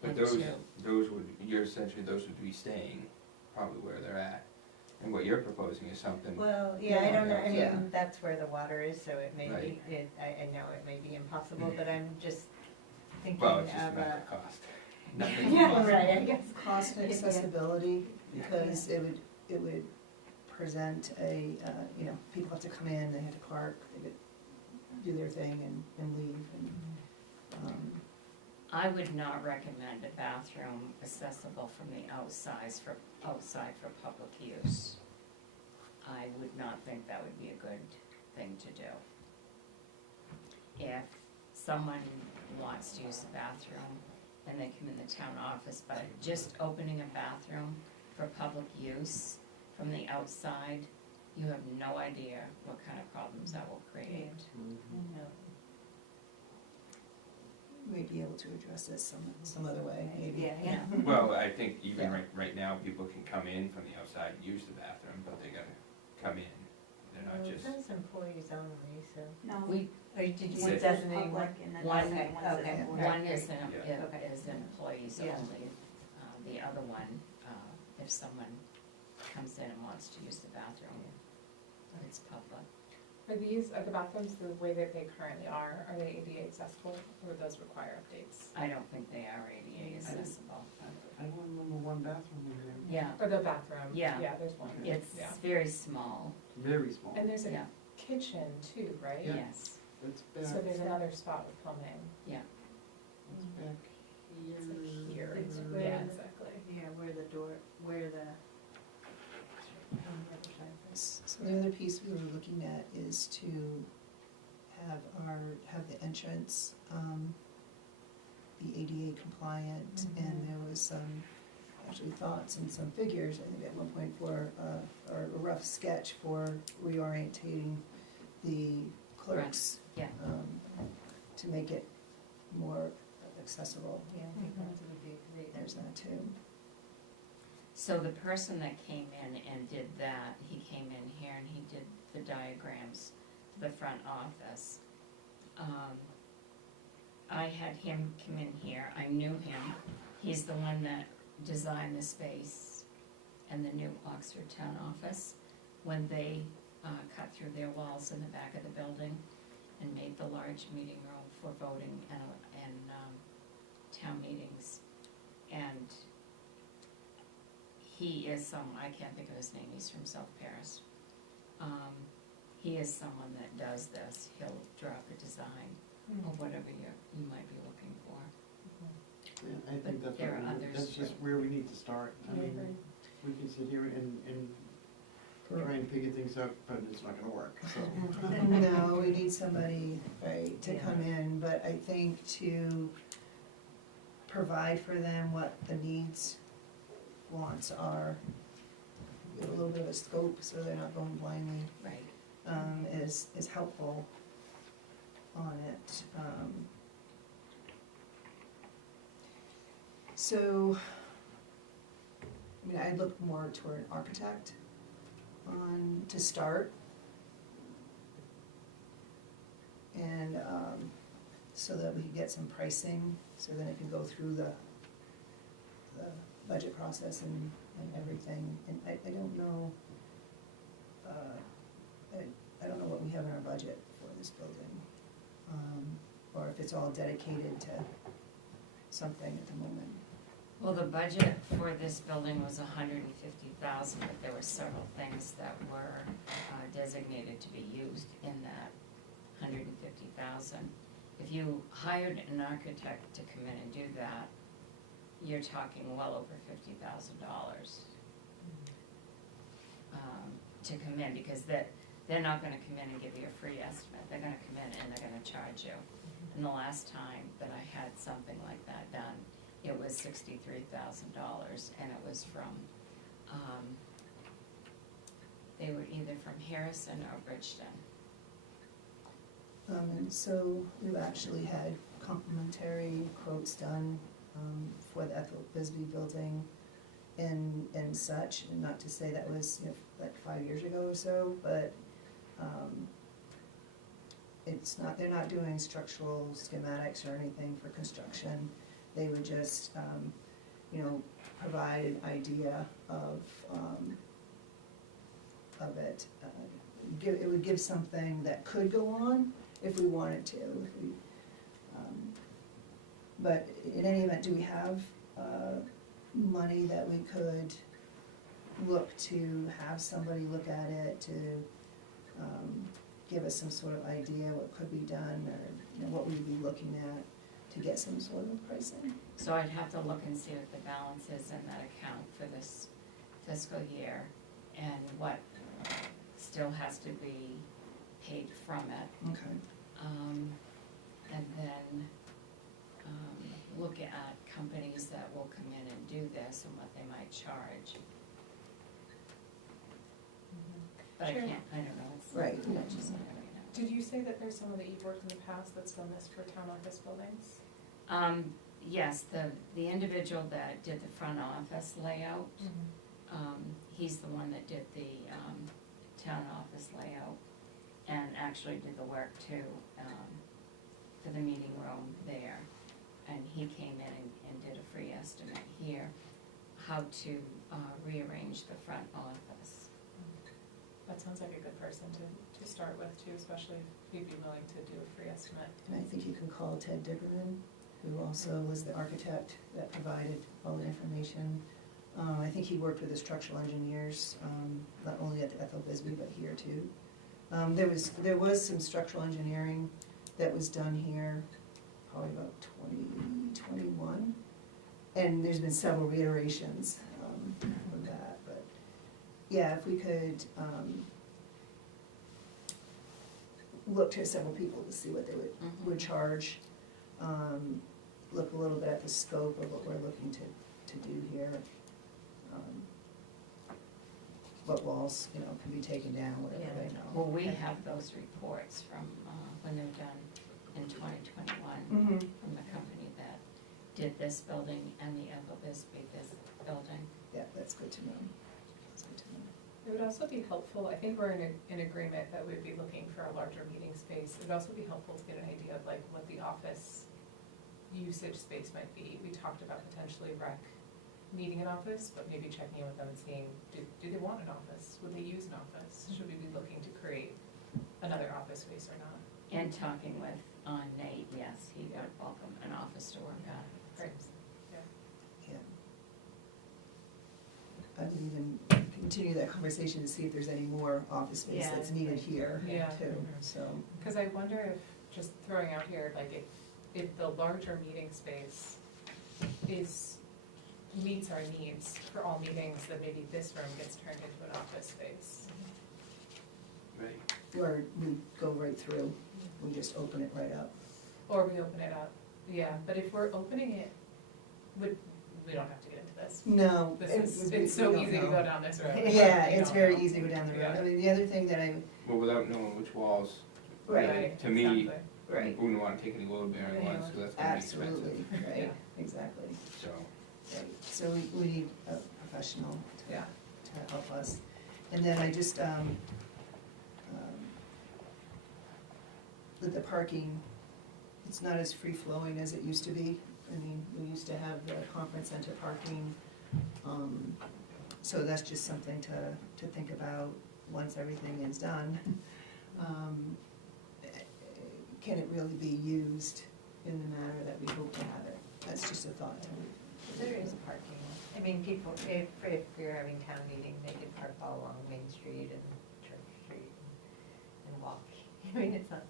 But And those would, you're essentially, those would be staying probably where they're at. And what you're proposing is something, Well, yeah, I don't know, I Yeah. mean, that's where the water is, so it may Right. be, I know it may be impossible, but I'm just thinking well, of it's just a matter of cost. Nothing Yeah, impossible. right, I guess. Cost and Yeah. accessibility, because it would present a, people have to come in, they have to park, they could do their thing and leave, and, I would not recommend a bathroom accessible from the outside for public use. I would not think that would be a good thing to do. If someone wants to use the bathroom and they come in the town office, but just opening a bathroom for public use from the outside, you have no idea what kind of problems that will create. may be able to address this some other way, maybe. Yeah. Well, I think even Yeah. right now, people can come in from the outside and use the bathroom, but they gotta come in. They're not Well, it just, says employees only, so. No. We, Or did you One say says designate Public one? and then One- the second one says okay. employee. one is Yeah. Okay. is employees Yeah. only. The other one, if someone comes in and wants to use the bathroom, it's public. Are the bathrooms the way that they currently are they ADA accessible, or would those require updates? I don't think they are ADA accessible. I don't remember one bathroom in there. Yeah, Or the bathroom? Yeah. Yeah, there's one. it's Yeah. very small, Very small. And there's a yeah, kitchen too, right? Yeah. yes, It's back, So there's another spot with plumbing. yeah. it's back here. It's like here. It's Yeah, where- exactly. Yeah, where the door, where the. So the other piece we were looking at is to have the entrance, be ADA compliant, and there was some, actually thoughts and some figures, I think at one point for, or a rough sketch for reorientating the clerks. Yeah. To make it more accessible, Yeah, I think that would be great. there's that too. So the person that came in and did that, he came in here and he did the diagrams for the front office. I had him come in here, I knew him, he's the one that designed the space and the new Oxford Town Office when they cut through their walls in the back of the building and made the large meeting room for voting and town meetings. And he is I can't think of his name, he's from South Paris. He is someone that does this, he'll draw up a design of whatever you might be looking for. Yeah, I think But there are others that's just where we need to start. I mean, we can sit here and try and figure things out, but it's not gonna work, so. No, we need somebody, right, to come in, but I think to provide for them what the needs, wants are, give a little bit of a scope so they're not going blindly, Right. is helpful on it. So, I mean, I'd look more toward an architect to start. And, so that we can get some pricing, so then it can go through the budget process and everything. And I don't know, I don't know what we have in our budget for this building, or if it's all dedicated to something at the moment. Well, the budget for this building was $150,000, but there were several things that were designated to be used in that $150,000. If you hired an architect to come in and do that, you're talking well over $50,000 to come in, because they're not gonna come in and give you a free estimate, they're gonna come in and they're gonna charge you. And the last time that I had something like that done, it was $63,000, and it was from, they were either from Harrison or Bridgeton. And so we've actually had complimentary quotes done, for the Ethel Bisbee building and such, and not to say that was, you know, like 5 years ago or so, but, it's not, they're not doing structural schematics or anything for construction. They would just, you know, provide an idea of it. It would give something that could go on if we wanted to, if we, but in any event, do we have, money that we could look to have somebody look at it to, give us some sort of idea what could be done, or, you know, what we'd be looking at to get some sort of pricing? So I'd have to look and see what the balance is in that account for this fiscal year, and what still has to be paid from it. Okay. And then, look at companies that will come in and do this and what they might charge. But Sure. I don't know, it's Right. not just, I don't know. Did you say that there's someone that you've worked in the past that's done this for town office buildings? Yes, the individual that did the front office layout, he's the one that did the, town office layout, and actually did the work too, for the meeting room there. And he came in and did a free estimate here, how to rearrange the front office. That sounds like a good person to start with too, especially if he'd be willing to do a free estimate. And I think you can call Ted Dickerman, who also was the architect that provided all the information. I think he worked with the structural engineers, not only at the Ethel Bisbee, but here too. There was some structural engineering that was done here, probably about 2021. And there's been several reiterations of that, but yeah, if we could look to several people to see what they would charge, look a little bit at the scope of what we're looking to do here. What walls, you know, can be taken down, whatever they know. Well, we have those reports from when they're done in 2021, from the company that did this building and the Ethel Bisbee building. Yeah, that's good to know. That's good to know. It would also be helpful, I think we're in agreement that we'd be looking for a larger meeting space. It would also be helpful to get an idea of like what the office usage space might be. We talked about potentially rec needing an office, but maybe checking in with them and seeing, do they want an office? Would they use an office? Should we be looking to create another office space or not? And talking with Nate, yes, he would welcome an office to work at. Great. Yeah. I would even continue that conversation to see if there's any more office space Yeah. that's needed here Yeah. too, so. Because I wonder if, just throwing out here, like if the larger meeting space meets our needs for all meetings, then maybe this room gets turned into an office space. Right. Or we go right through, we just open it right up. Or we open it up, yeah, but if we're opening it, we don't have to get into this. No. It's so we don't easy to know. go down this road. Yeah, We it's don't very know. easy to go down the road. Yeah. I mean, the other thing that I, Well, without knowing which walls, Right, to me, exactly. right, wouldn't wanna take any load bearing Yeah. ones, so that's gonna be absolutely, expensive. right, Yeah. exactly. So, Right. So we need a professional Yeah. to help us. And then I just, with the parking, it's not as free-flowing as it used to be. I mean, we used to have the conference center parking. So that's just something to think about once everything is done. Can it really be used in the manner that we hope to have it? That's just a thought to me. There is parking. I mean, people, if you're having town meeting, they could park all along Main Street and Church Street and walk. I mean, it's not,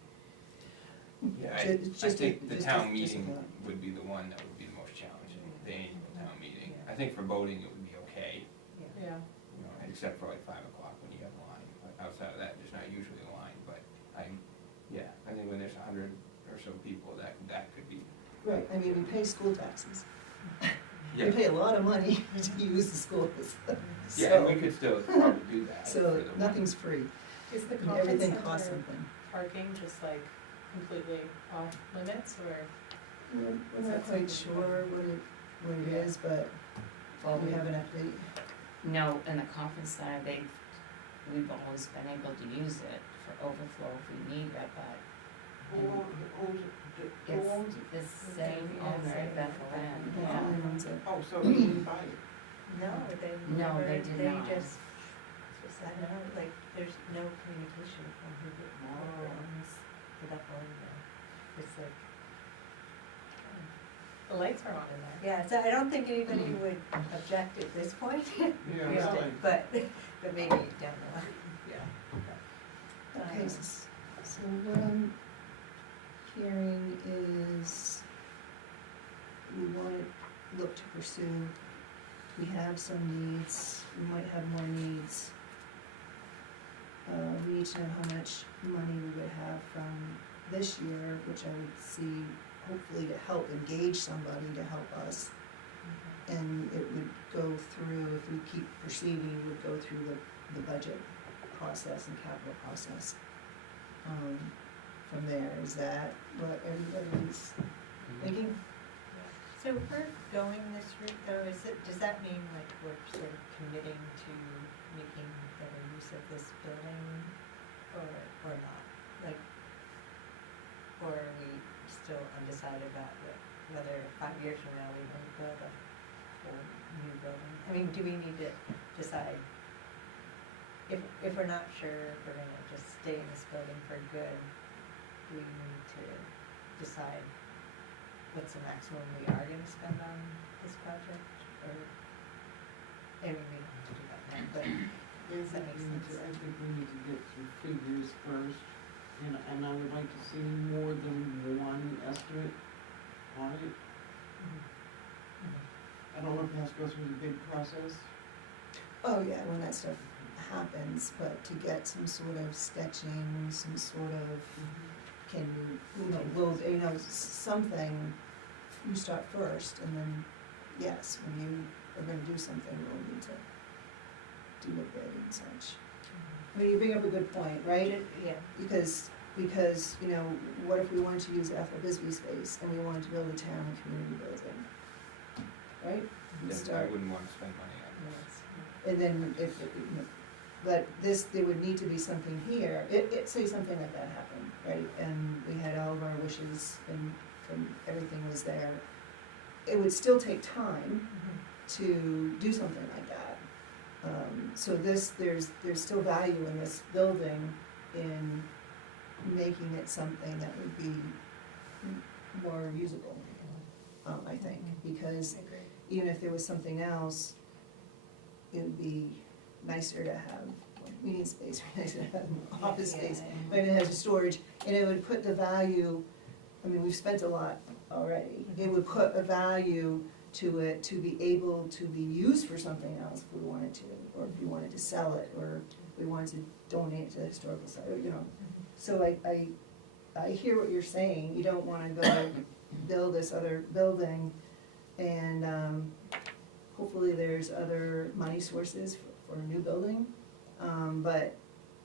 Yeah, It's I just think the just town a- meeting just a- would be the one that would be the most challenging, the annual town meeting. I think for voting, it would be okay, Yeah. you know, except for like 5 o'clock when you have a line. But outside of that, there's not usually a line, but I think when there's 100 or so people, that could be. Right, I mean, we pay school taxes. We Yeah. pay a lot of money to use the schools. Yeah, and we So- could still probably do that. for So the one. nothing's free, Is the and conference everything costs center something. parking just like completely off limits, or? We're not quite sure what it is, but we have an update. No, in the conference center, we've always been able to use it for overflow if we need it, but Who owns it? it's the same owner at Bethel End, Yeah, yeah. only owns it. Oh, so they didn't buy it? no, they No, never, they did they not. just, I don't know, like, there's no communication from who owns the Bethel End now. It's like, The lights are on in there. yeah, so I don't think anybody would object at this point. Yeah, Used it, really. But maybe down the line. Yeah. Okay, so what I'm hearing is we want to look to pursue, we have some needs, we might have more needs. We need to know how much money we would have from this year, which I would see hopefully to help engage somebody to help us. And it would go through, if we keep proceeding, would go through the budget process and capital process. From there, is that what everybody's thinking? So if we're going this route though, does that mean like we're sort of committing to making better use of this building or not? Like, or are we still undecided about whether 5 years from now we want to build a whole new building? I mean, do we need to decide, if we're not sure if we're gonna just stay in this building for good, do we need to decide what's the maximum we are gonna spend on this project, or, I mean, we don't have to do that now, but does that make sense? I think we need to get some figures first, and I would like to see more than one estimate on it. I don't know if it has to go through the bid process. Oh, yeah, when that stuff happens, but to get some sort of sketching, some sort of, something, you start first, and then, yes, when you are gonna do something, we'll need to do a bid and such. I mean, you bring up a good point, right? Yeah. Because, what if we wanted to use Ethel Bisbee space, and we wanted to build a town and community building? Right? We Then I start- wouldn't want to spend money on it. And then but there would need to be something here, say something like that happened, right? And we had all of our wishes and everything was there. It would still take time to do something like that. So there's still value in this building in making it something that would be more usable, I think, because even if there was something else, it would be nicer to have meeting space, or nicer to have office space, but it has storage, and it would put the value, I mean, we've spent a lot already, it would put a value to it to be able to be used for something else if we wanted to, or if we wanted to sell it, or if we wanted to donate to the historical site, So I hear what you're saying, you don't wanna go build this other building, and hopefully there's other money sources for a new building,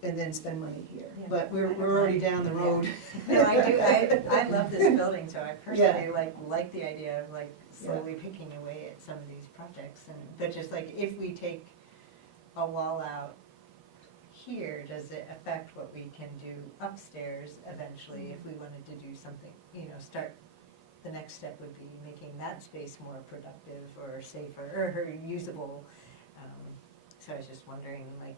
and then spend money here. Yeah. But we're already down the road. No, I do, I love this building, so I personally like the idea of like slowly picking away at some of these projects, but just like, if we take a wall out here, does it affect what we can do upstairs eventually, if we wanted to do something, the next step would be making that space more productive or safer or usable. So I was just wondering, like,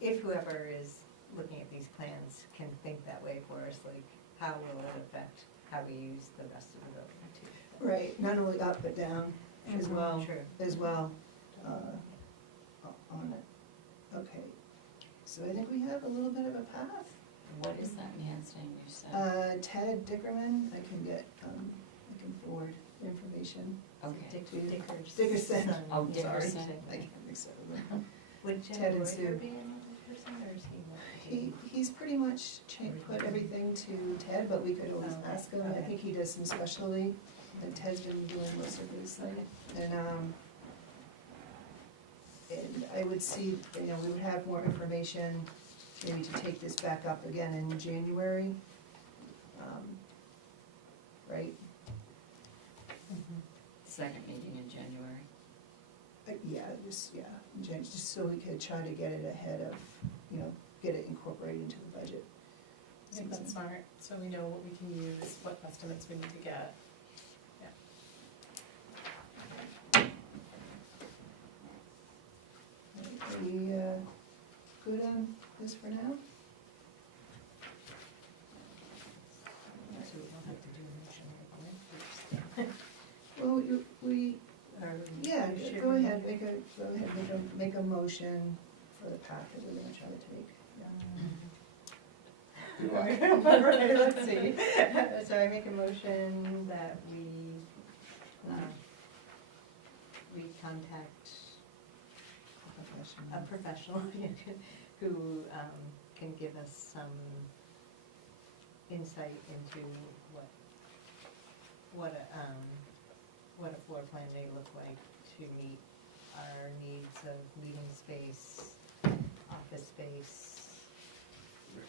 if whoever is looking at these plans can think that way for us, like, how will it affect how we use the rest of the building too? Right, not only up but down. as well, True. as well, on it. Okay, so I think we have a little bit of a path. What is that man's name you said? Ted Dickerman, I can forward information. Okay. Dickerson. Oh, Sorry, Dickerson. I get mixed up with them. Would Ted Ted and Reuter Sue. be another person, or is he not? He's pretty much put everything to Ted, but we could always Oh, ask him. I okay. think he does some specialty, and Ted's been doing most of his thing. And I would see, we would have more information, maybe to take this back up again in January. Right? Second meeting in January. Just so we could try to get it ahead of, get it incorporated into the budget. I think that's smart, so we know what we can use, what estimates we need to get. Are we good on this for now? So we don't have to do a motion like that. Well, we, Or yeah, should go we? ahead, make a motion for the path that we're gonna try to take. Do I? Right, let's see. So I make a motion that we contact a professional who can give us some insight into what a floor plan may look like to meet our needs of meeting space, office space,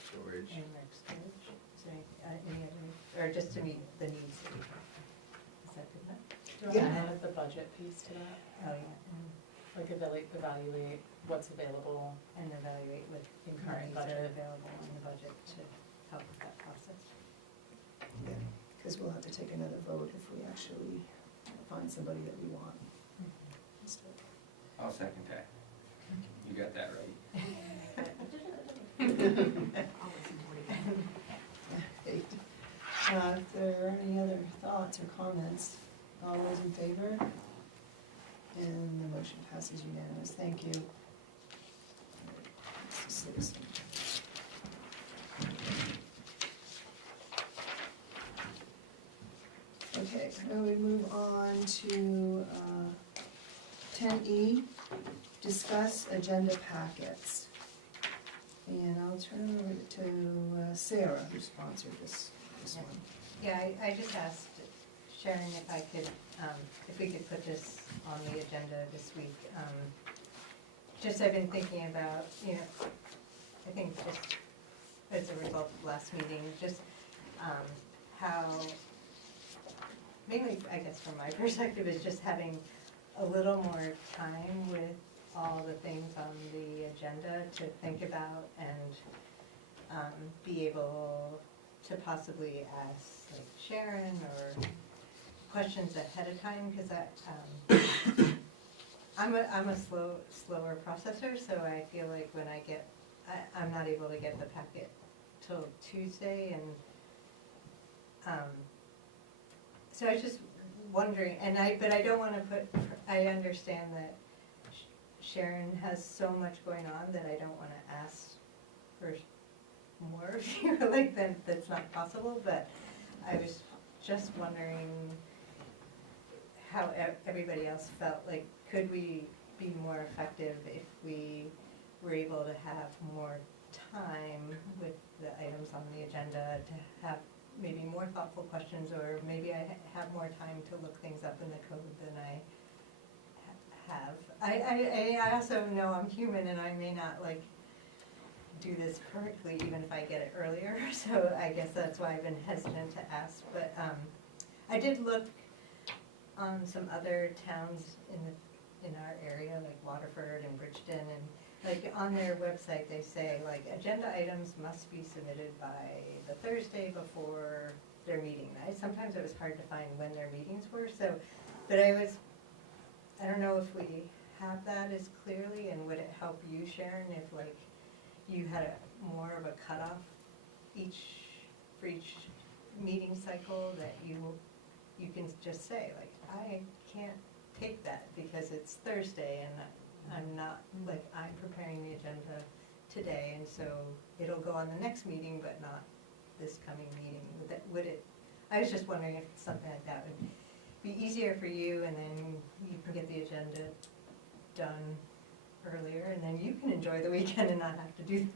Storage. and rec storage. Is there any other, or just to meet the needs that we have? Is that good enough? Do you want to Yeah. add the budget piece to that? Oh, yeah. Like evaluate what's available. And evaluate what In current needs are budget. available in the budget to help with that process. Yeah, because we'll have to take another vote if we actually find somebody that we want. I'll second that. You got that right. I'll listen for you. If there are any other thoughts or comments, all those in favor? And the motion passes unanimous, thank you. Citizen. Okay, now we move on to 10E, discuss agenda packets. And I'll turn it over to Sarah, who sponsored this one. Yeah, I just asked Sharon if I could, if we could put this on the agenda this week. Just I've been thinking about, I think just as a result of last meeting, just how, mainly, I guess from my perspective, is just having a little more time with all the things on the agenda to think about and be able to possibly ask like Sharon or questions ahead of time, because I'm a slower processor, so I feel like when I'm not able to get the packet till Tuesday, and so I was just wondering, but I don't want to I understand that Sharon has so much going on that I don't want to ask for more, like that's not possible, but I was just wondering how everybody else felt, like, could we be more effective if we were able to have more time with the items on the agenda, to have maybe more thoughtful questions, or maybe I have more time to look things up in the code than I have. I also know I'm human and I may not like do this perfectly even if I get it earlier, so I guess that's why I've been hesitant to ask, but I did look on some other towns in our area, like Waterford and Bridgeton, and like on their website they say like agenda items must be submitted by the Thursday before their meeting. Sometimes it was hard to find when their meetings were, so, but I don't know if we have that as clearly, and would it help you, Sharon, if like you had more of a cutoff for each meeting cycle that you can just say like, I can't take that, because it's Thursday and I'm not, like, I'm preparing the agenda today, and so it'll go on the next meeting, but not this coming meeting. Would it, I was just wondering if something like that would be easier for you, and then you can get the agenda done earlier, and then you can enjoy the weekend and not have to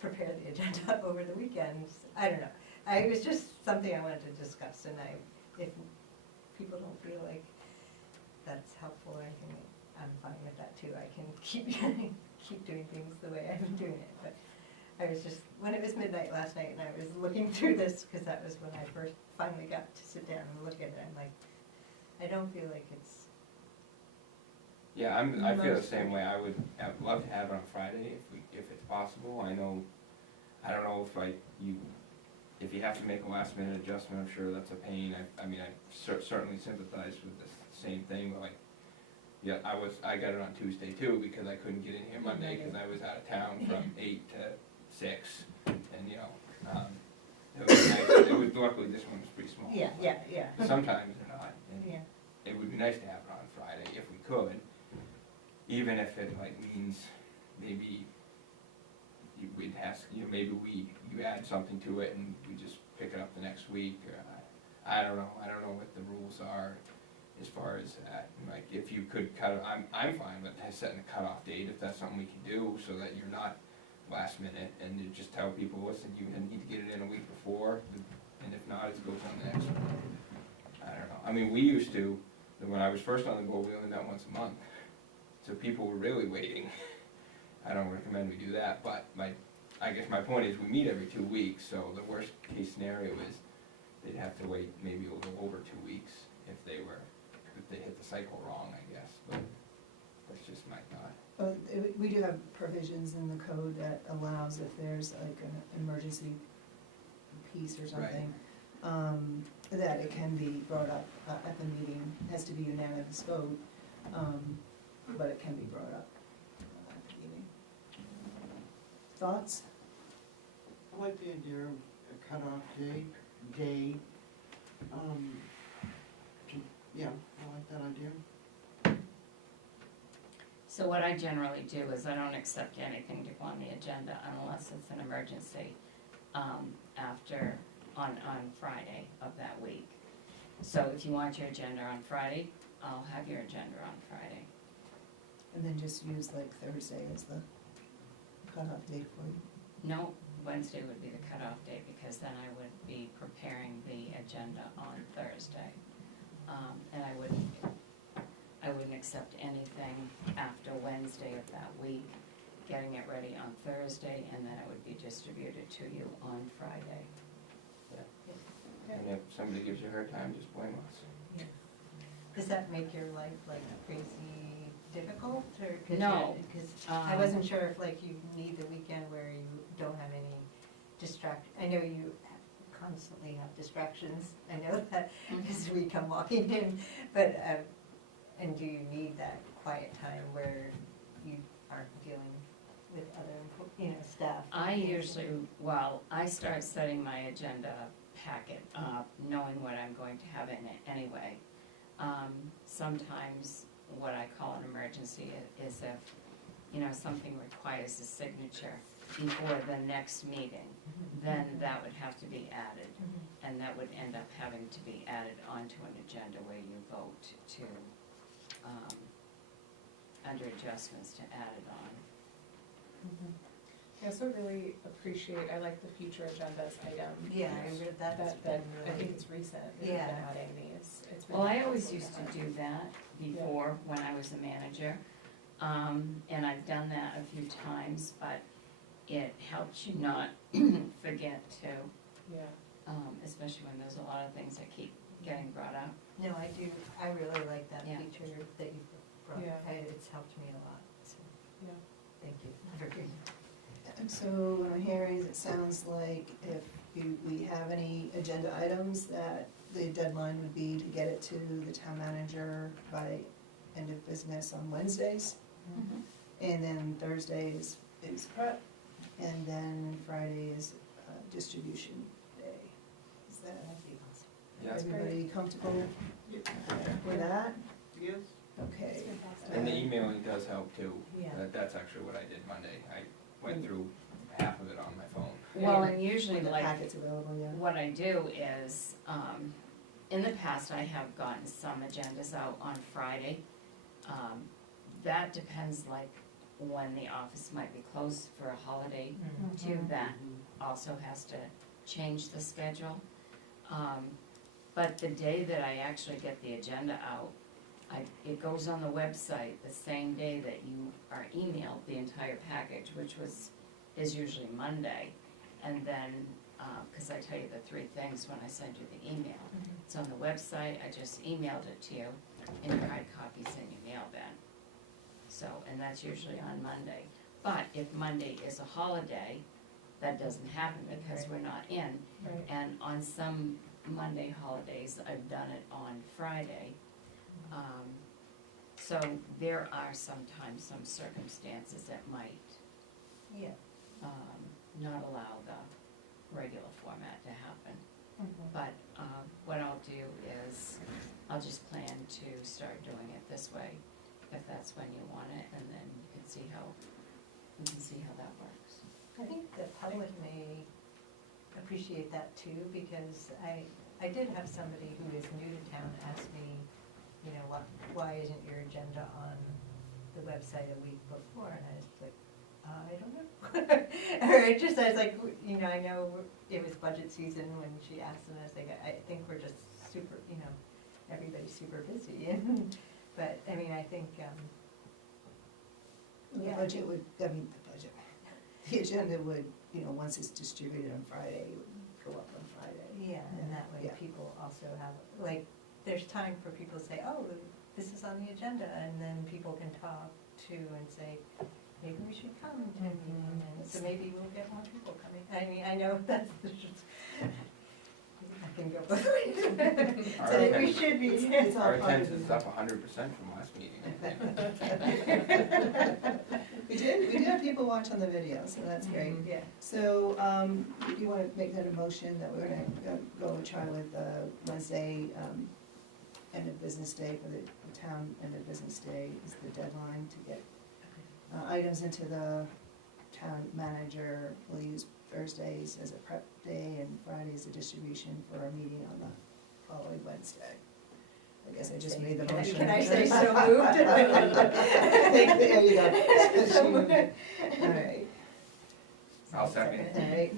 prepare the agenda over the weekends. I don't know. It was just something I wanted to discuss, and if people don't feel like that's helpful or anything, I'm fine with that too. I can keep doing things the way I've been doing it. But I was just, when it was midnight last night and I was looking through this, because that was when I first finally got to sit down and look at it, I'm like, I don't feel like it's. Yeah, I feel the same way. I'd love to have it on Friday if it's possible. I don't know if you have to make a last minute adjustment, I'm sure that's a pain. I mean, I certainly sympathize with the same thing, but like, yeah, I got it on Tuesday too, because I couldn't get in here Monday, because I was out of town from 8 to 6, and you know, it was nice. Luckily this one was pretty small. Yeah. Sometimes they're not, and Yeah. it would be nice to have it on Friday if we could, even if it like means maybe we'd ask, you know, maybe you add something to it and we just pick it up the next week, or I don't know what the rules are as far as that. Like, if you could I'm fine with setting a cutoff date if that's something we can do, so that you're not last minute, and you just tell people, listen, you need to get it in a week before, and if not, it goes on the next one. I don't know. I mean, we used to, when I was first on the board, we only met once a month, so people were really waiting. I don't recommend we do that, but I guess my point is we meet every 2 weeks, so the worst case scenario is they'd have to wait maybe a little over 2 weeks if they hit the cycle wrong, I guess, but that's just my thought. We do have provisions in the code that allows if there's like an emergency piece or something, that it can be brought up at the meeting. It has to be unanimous vote, but it can be brought up at the meeting. Thoughts? I like the idea of a cutoff day. Yeah, I like that idea. So what I generally do is I don't accept anything to go on the agenda unless it's an emergency, on Friday of that week. So if you want your agenda on Friday, I'll have your agenda on Friday. And then just use like Thursday as the cutoff date for you. No, Wednesday would be the cutoff date, because then I would be preparing the agenda on Thursday. And I wouldn't accept anything after Wednesday of that week, getting it ready on Thursday, and then it would be distributed to you on Friday. And if somebody gives you a hard time, just blame us. Does that make your life like crazy difficult, or? No. Because I wasn't sure if like you need the weekend where you don't have any I know you constantly have distractions, I know that, because we come walking in, but, and do you need that quiet time where you aren't dealing with other, staff? I start setting my agenda packet up, knowing what I'm going to have in it anyway. Sometimes what I call an emergency is if, something requires a signature before the next meeting, then that would have to be added. And that would end up having to be added onto an agenda where you vote to, under adjustments, to add it on. I also really appreciate, I like the future agendas item. Yeah, I read that. I think it's recent, that you've been adding these. It's really Well, I always helpful used to have. do that before, when I was a manager. And I've done that a few times, but it helps you not forget to, Yeah. especially when there's a lot of things that keep getting brought up. No, I do, I really like that Yeah. feature that you brought, Yeah. It's helped me a lot, so, Yeah. thank you for doing that. And so what I'm hearing is it sounds like if we have any agenda items, that the deadline would be to get it to the town manager by end of business on Wednesdays. And then Thursday is prep, and then Friday is distribution day. Is that That'd be awesome. Yeah. everybody comfortable with that? Yes? Okay. And the emailing does help too. Yeah. That's actually what I did Monday. I went through half of it on my phone. Well, and usually When the like, packet's available, yeah. what I do is, in the past, I have gotten some agendas out on Friday. That depends like when the office might be closed for a holiday too, that also has to change the schedule. But the day that I actually get the agenda out, it goes on the website the same day that you are emailed the entire package, which is usually Monday. And then, cause I tell you the 3 things when I send you the email. It's on the website, I just emailed it to you, and your hard copy's in your mail then. So, and that's usually on Monday. But if Monday is a holiday, that doesn't happen because we're not in. Right. And on some Monday holidays, I've done it on Friday. So there are sometimes some circumstances that might Yeah. not allow the regular format to happen. But what I'll do is, I'll just plan to start doing it this way, if that's when you want it, and then we can see how that works. I think the public may appreciate that too, because I did have somebody who is new to town ask me, you know, why isn't your agenda on the website a week before? And I was like, I don't know. Or I was like, you know, I know it was budget season when she asked, and I was like, I think we're just super, you know, everybody's super busy. But, I mean, I think, The budget would, the budget, the agenda would, you know, once it's distributed on Friday, it would go up on Friday. yeah, and that way Yeah. people also have, like, there's time for people to say, oh, this is on the agenda, and then people can talk too and say, maybe we should come to a meeting, and so maybe we'll get more people coming. I mean, I know that's just, I can go both ways. Our So we attendance- should be. It's all Our part of attendance is the- up 100% from last meeting, I think. We did have people watch on the video, so that's great. Yeah. So, do you wanna make that a motion that we're gonna go and try with Wednesday, end of business day, for the town end of business day is the deadline to get items into the town manager. We'll use Thursdays as a prep day and Fridays a distribution for our meeting on the following Wednesday. I guess I just made the motion. Can I say so moved? There you go. So moved. All right. I'll second. All right.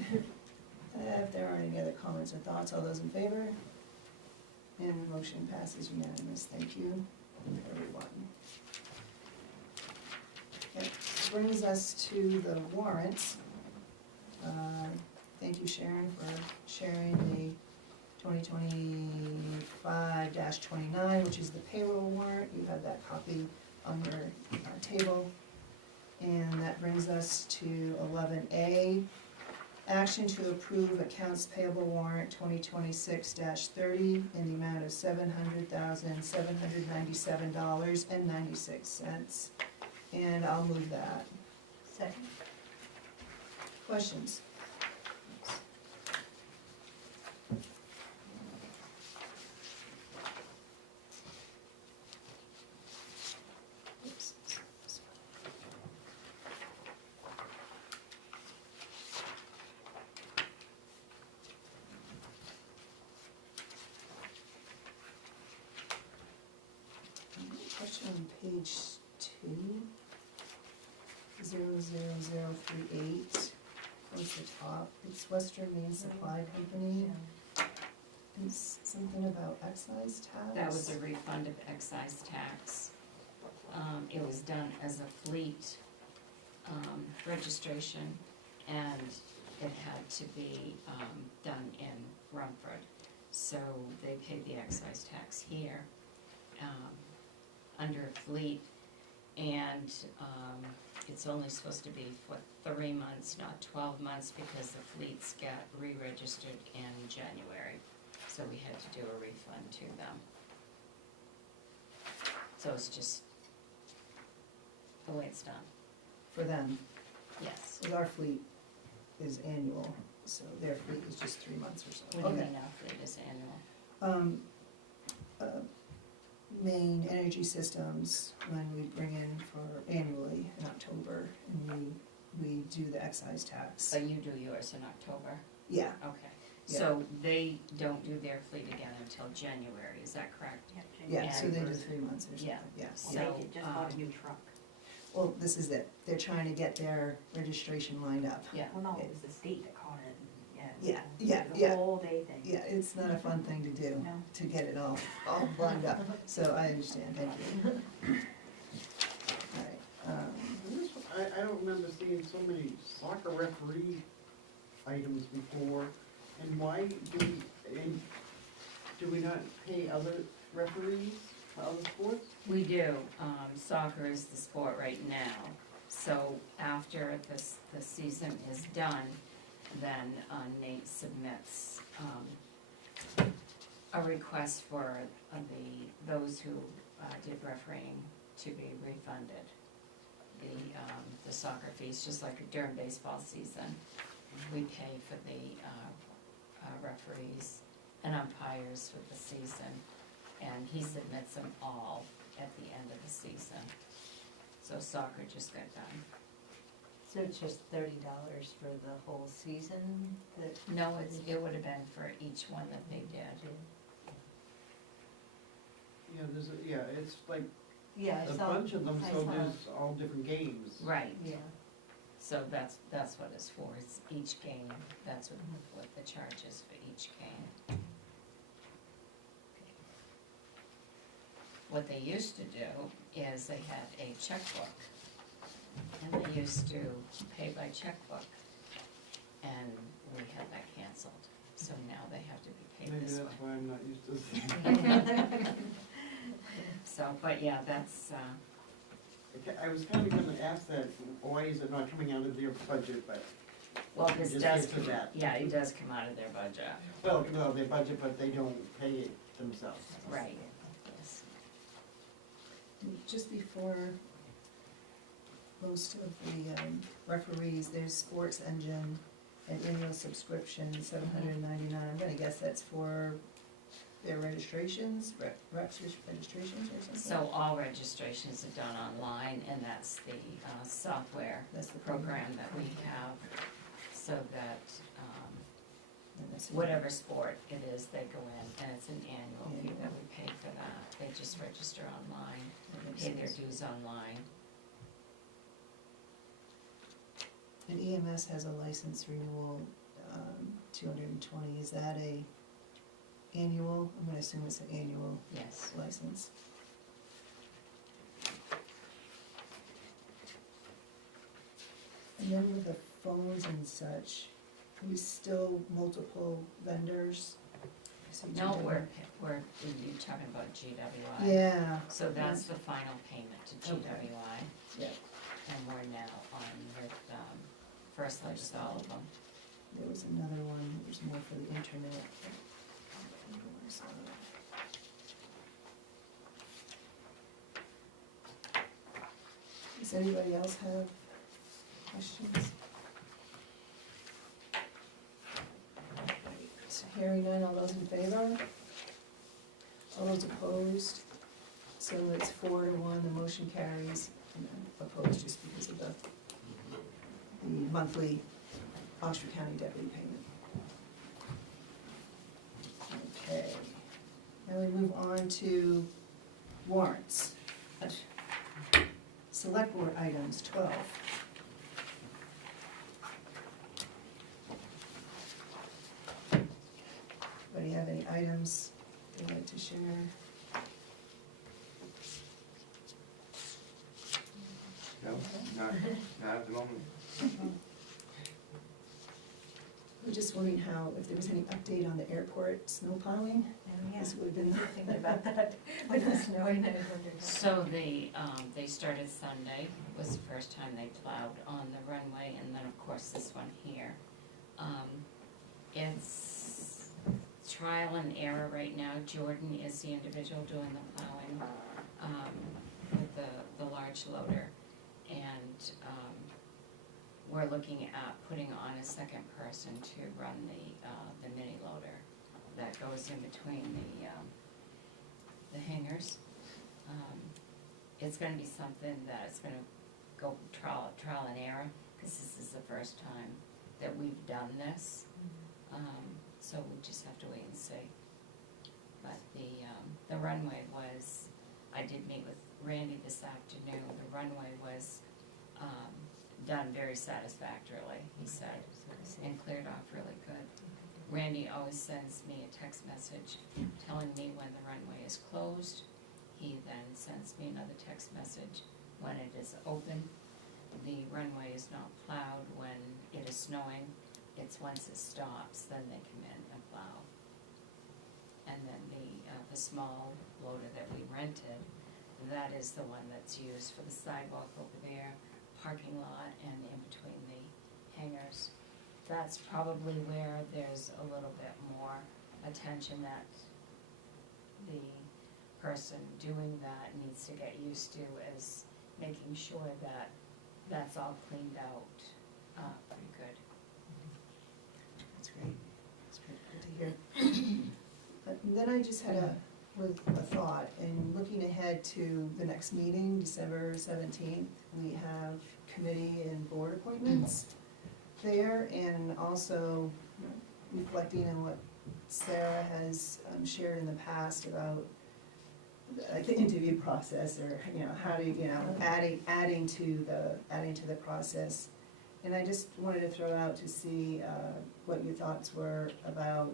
If there aren't any other comments or thoughts, all those in favor? And the motion passes unanimous. Thank you, everyone. That brings us to the warrants. Thank you, Sharon, for sharing the 2025-29, which is the payroll warrant. You have that copy on your table. And that brings us to 11A, action to approve accounts payable warrant 2026-30 in the amount of $700,797.96. And I'll move that. Second. Questions? Oops. Question on page 2, 00038, towards the top, it's Western Main Supply Company, it's something about excise tax? That was a refund of excise tax. It was done as a fleet registration, and it had to be done in Rumford. So they paid the excise tax here under fleet, and it's only supposed to be for 3 months, not 12 months, because the fleets got re-registered in January. So we had to do a refund to them. So it's just the way it's done. For them, Yes. because our fleet is annual, so their fleet is just 3 months or so. What do you Okay. mean our fleet is annual? main energy systems when we bring in for annually in October, and we do the excise tax. But you do yours in October? Yeah, Okay. Yeah. So they don't do their fleet again until January, is that correct? yeah, so they do And- 3 months or something, Yeah. yeah. Well, they just bought a new truck. Well, this is it, they're trying to get their registration lined up. Yeah. Well, no, it was the state that caught it, and, Yeah, yeah. yeah, It was yeah. a whole day thing. Yeah, it's not a fun thing to do, No. to get it all lined up, so I understand, thank you. All right, I don't remember seeing so many soccer referee items before, and why do we not pay other referees for other sports? We do. Soccer is the sport right now. So after the season is done, then Nate submits a request for those who did refereeing to be refunded. The soccer fees, just like during baseball season, we pay for the referees and umpires for the season, and he submits them all at the end of the season. So soccer just got done. So it's just $30 for the whole season that? No, it would have been for each one that they did. Yeah, it's like Yeah, I a saw. bunch of them, I so saw- there's all different games. Right, Yeah. so that's what it's for, it's each game, that's what the charge is for each game. What they used to do is they had a checkbook, and they used to pay by checkbook, and we had that canceled, so now they have to be paid Maybe this that's way. why I'm not used to this. So, but yeah, that's, Okay, I was kinda gonna ask that, why is it not coming out of their budget, but, well, this Just does, answer that. yeah, it does come out of their budget, well, no, their budget, but they don't pay it themselves. right, yes. just before most of the referees, there's Sports Engine, an annual subscription, $799. I'm gonna guess that's for their registrations, reps registrations or something? So all registrations are done online, and that's the software That's the program that we have, so that And that's- whatever sport it is, they go in, and it's an annual fee that we pay for that. They just register online, that makes pay their sense. dues online. And EMS has a license renewal, 220, is that a annual? I'm gonna assume it's an annual Yes. license. And then with the phones and such, are we still multiple vendors? I see No, GWI. we're, you talking about GWI? Yeah, So that's the final payment to Okay. GWI, yeah, and we're now on with First Light, just all of them. there was another one, there's more for the internet. Does anybody else have questions? So hearing none, all those in favor? All those opposed? So it's 4-1, the motion carries, and then opposed just because of the monthly Oxford County deputy payment. Okay, now we move on to warrants. Select board items, 12. Anybody have any items they'd like to share? No, not at the moment. We're just wondering how, if there was any update on the airport snow plowing? Yeah, This would have been, thinking about that with the snowing, I wondered. So they started Sunday, was the first time they plowed on the runway, and then of course this one here. It's trial and error right now. Jordan is the individual doing the plowing, with the large loader. And, we're looking at putting on a second person to run the mini loader that goes in between the hangars. It's gonna be something that it's gonna go trial and error, cause this is the first time that we've done this. So we just have to wait and see. But the runway was, I did meet with Randy this afternoon, the runway was, done very satisfactorily, he said, and cleared off really good. Randy always sends me a text message telling me when the runway is closed. He then sends me another text message when it is open. The runway is not plowed when it is snowing. It's once it stops, then they come in and plow. And then the small loader that we rented, that is the one that's used for the sidewalk over there, parking lot, and in between the hangars. That's probably where there's a little bit more attention that the person doing that needs to get used to, is making sure that that's all cleaned out pretty good. That's great. That's great, good to hear. But then I just had a thought, and looking ahead to the next meeting, December 17th, we have committee and board appointments there, and also reflecting on what Sarah has shared in the past about like the interview process, or how do adding to the process. And I just wanted to throw out to see what your thoughts were about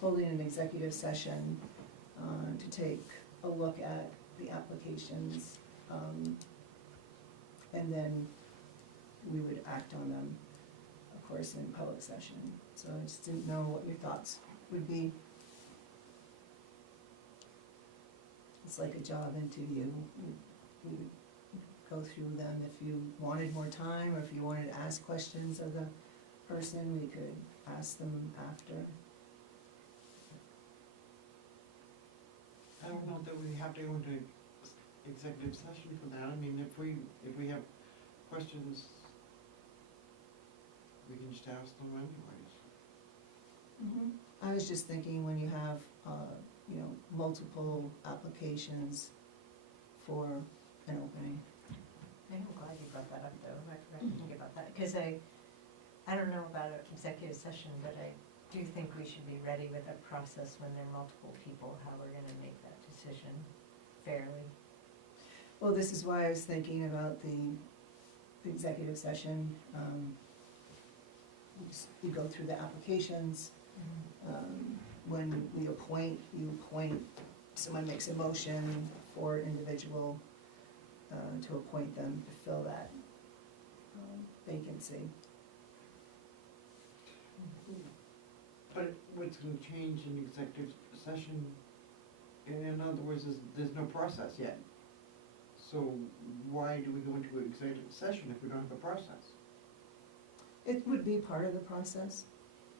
holding an executive session to take a look at the applications, and then we would act on them, of course, in public session. So I just didn't know what your thoughts would be. It's like a job interview. We would go through them. If you wanted more time, or if you wanted to ask questions of the person, we could ask them after. I don't know that we have to go into executive session for that. I mean, if we have questions, we can just ask them anyways. I was just thinking, when you have, multiple applications for an opening. I'm glad you brought that up, though. I forgot to think about that, because I don't know about an executive session, but I do think we should be ready with a process when there are multiple people, how we're gonna make that decision fairly. Well, this is why I was thinking about the executive session. You go through the applications. When we appoint, someone makes a motion for an individual to appoint them to fill that vacancy. But what's gonna change in executive session, in other words, is there's no process yet. So why do we go into an executive session if we don't have a process? It would be part of the process.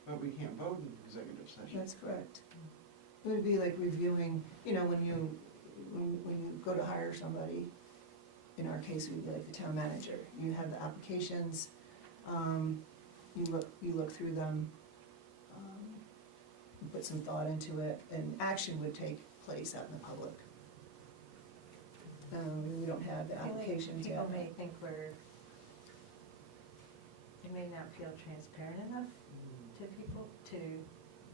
But we can't vote in executive session. That's correct. It would be like reviewing, when you go to hire somebody, in our case, it would be like the town manager. You have the applications, you look through them, you put some thought into it, and action would take place out in the public. We don't have the applications yet. People may think it may not feel transparent enough to people, to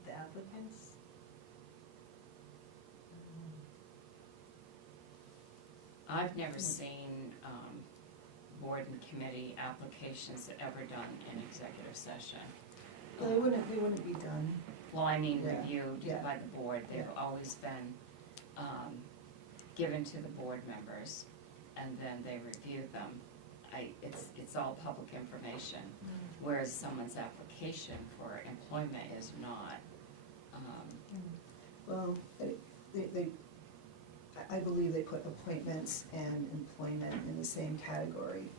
the applicants. I've never seen board and committee applications ever done in executive session. Well, they wouldn't be done. Well, I mean, Yeah, reviewed yeah. by the board, they've Yeah. always been given to the board members, and then they review them. It's all public information, whereas someone's application for employment is not. Well, I believe they put appointments and employment in the same category.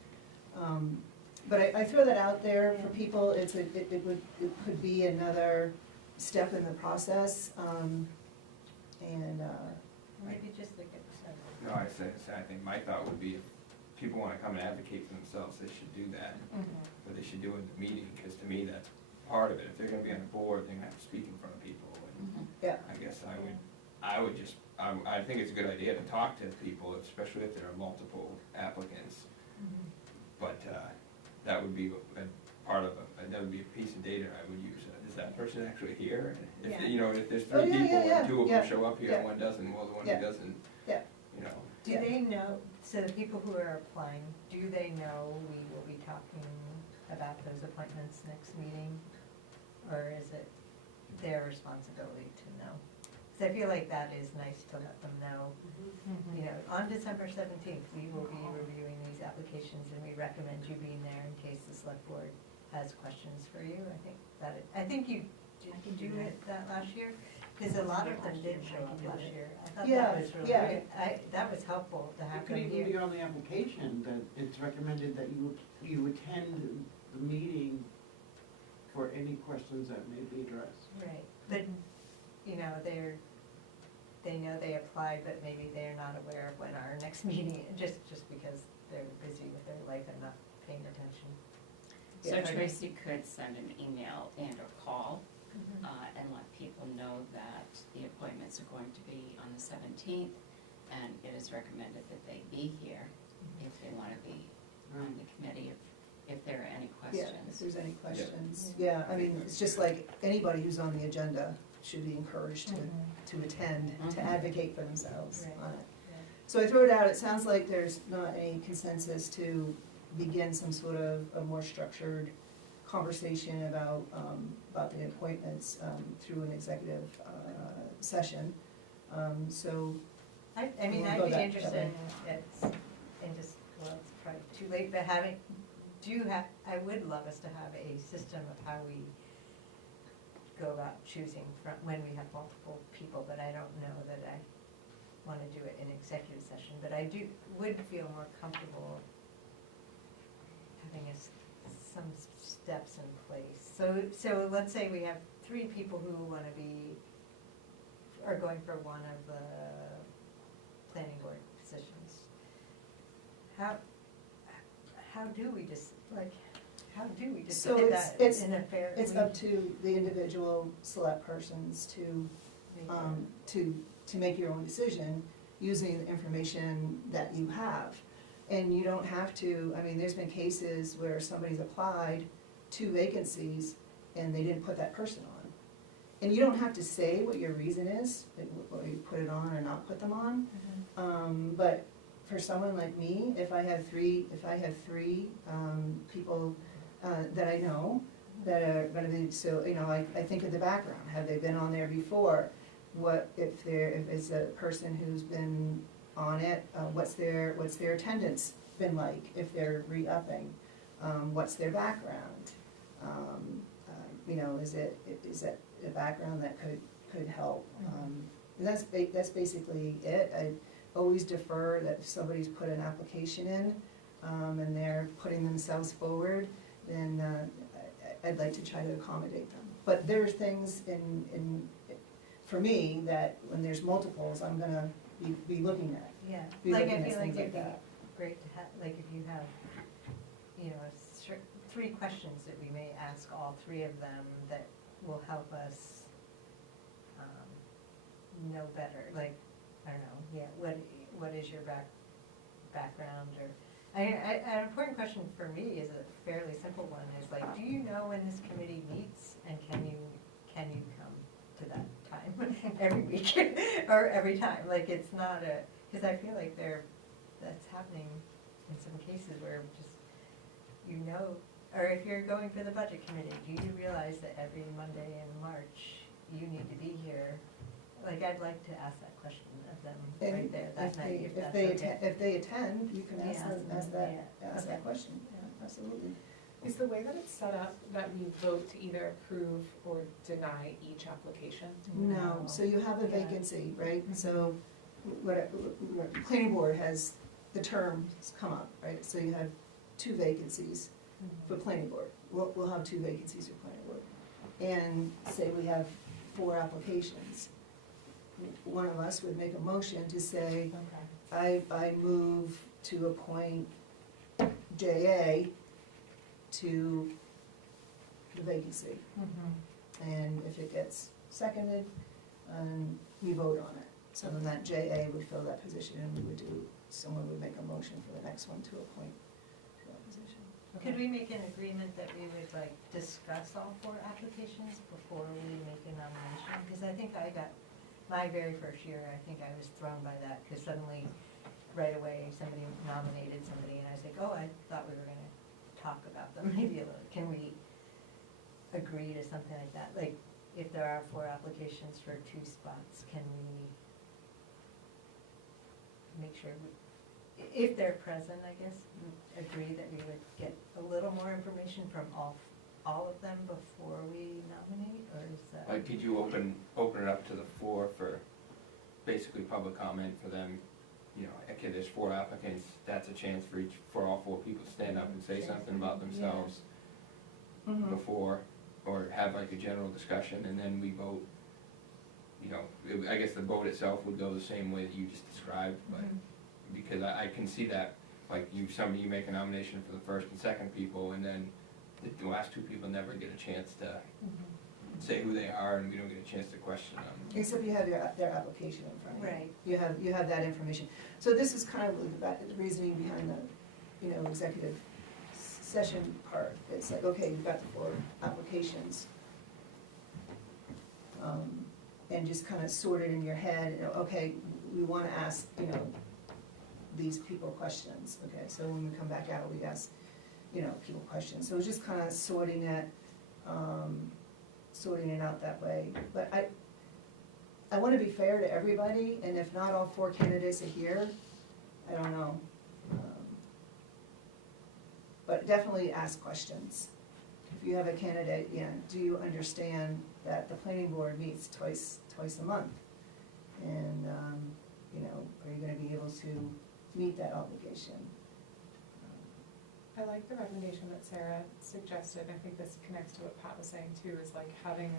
But I throw that out there for people. It could be another step in the process, and, Maybe just look at the stuff. No, I think my thought would be, if people wanna come and advocate for themselves, they should do that. But they should do it in the meeting, because to me, that's part of it. If they're gonna be on the board, they're gonna have to speak in front of people. And yeah, I guess I would just I think it's a good idea to talk to people, especially if there are multiple applicants. But, that would be a part of that would be a piece of data I would use. Is that person actually here? If, Yeah. you know, if there's Oh, three yeah, people yeah, and two of yeah, them show up here yeah. and one doesn't, well, the one Yeah. who doesn't, Yeah. you know. Do Yeah. they know, so the people who are applying, do they know we will be talking about those appointments next meeting? Or is it their responsibility to know? Because I feel like that is nice to let them know. You know, on December 17th, we will be reviewing these applications, and we recommend you being there in case the select board has questions for you. I think you did do it that last year, because a lot of them did show up last year. I thought Yeah, that was really yeah. good. That was helpful to have It could them even be here. on the application that it's recommended that you attend the meeting for any questions that may be addressed. Right, but, you know, they know they applied, but maybe they're not aware of when our next meeting, just because they're busy with their life and not paying attention. So Yeah. Tracy could send an email and or call, Mhm. and let people know that the appointments are going to be on the 17th, and it is recommended that they be here if they want to be on the committee, if there are any Yeah, if questions. there's any questions, yeah, I mean, it's just like anybody who's on the agenda should be encouraged to attend, to Mhm. advocate for themselves Right. on it. Yeah. So I throw it out, it sounds like there's not any consensus to begin some sort of a more structured conversation about the appointments, through an executive, session. So, I mean, We'll I'd go be that interested way. in just, well, it's probably too late, but I would love us to have a system of how we go about choosing from, when we have multiple people, but I don't know that I wanna do it in executive session, but I would feel more comfortable having some steps in place. So let's say we have 3 people who are going for one of the planning board positions. How do we So decide it's- that it's- in a fair? it's up to the individual select persons to make your own decision using the information that you have. And you don't have to, I mean, there's been cases where somebody's applied 2 vacancies and they didn't put that person on. And you don't have to say what your reason is, or you put it on or not put them on. But for someone like me, if I have three people that I know that are gonna be, so, you know, I think of the background, have they been on there before? What, if it's a person who's been on it, what's their attendance been like, if they're re-upping? What's their background? You know, is it a background that could help? That's basically it. I always defer that if somebody's put an application in, and they're putting themselves forward, then I'd like to try to accommodate them. But there are things for me, that when there's multiples, I'm gonna be looking at. Yeah, Be like I looking at feel like things it'd like be that. great to have, like if you have, you know, 3 questions that we may ask all 3 of them that will help us know better, like, I don't know, yeah, what is your background, or, an important question for me is a fairly simple one, is like, do you know when this committee meets, and can you come to that time every week, or every time, like, it's not because I feel like that's happening in some cases where just, you know, or if you're going for the budget committee, do you realize that every Monday in March, you need to be here? Like, I'd like to ask that question of them And right there that night, if that's they okay. if they attend, you can ask Yeah. that question, yeah, absolutely. Is the way that it's set up that we vote to either approve or deny each application? No, so you have a Yeah. vacancy, right? So what planning board has, the terms come up, right? So you have 2 vacancies for planning board. We'll have 2 vacancies for planning board. And say we have 4 applications. One of us would make a motion to say, I move to appoint J.A. to the vacancy. And if it gets seconded, you vote on it. So then that JA would fill that position, and we would do, someone would make a motion for the next one to appoint to that position. Could we make an agreement that we would like discuss all 4 applications before we make a nomination? Because I think I got, my very first year, I think I was thrown by that, because suddenly, right away, somebody nominated somebody, and I was like, oh, I thought we were gonna talk about them maybe a little. Can we agree to something like that? Like, if there are 4 applications for 2 spots, can we make sure, if they're present, I guess, agree that we would get a little more information from all of them before we nominate, or is that? Like, could you open it up to the floor for basically public comment for them? You know, okay, there's 4 applicants, that's a chance for all 4 people to stand up and say something about themselves before, or have like a general discussion, and then we vote. You know, I guess the vote itself would go the same way that you just described, but, because I can see that, like, some of you make a nomination for the first and second people, and then the last 2 people never get a chance to say who they are, and we don't get a chance to question them. Except you have their application in front of you. Right. You have that information. So this is kind of the reasoning behind the, you know, executive session part. It's like, okay, you've got the 4 applications. And just kind of sort it in your head, you know, okay, we want to ask, you know, these people questions, okay? So when we come back out, we ask, you know, people questions. So it's just kind of sorting it out that way. But I want to be fair to everybody, and if not all 4 candidates are here, I don't know. But definitely ask questions. If you have a candidate, you know, do you understand that the planning board meets twice a month? And, you know, are you gonna be able to meet that obligation? I like the recommendation that Sarah suggested. I think this connects to what Pat was saying too, is like having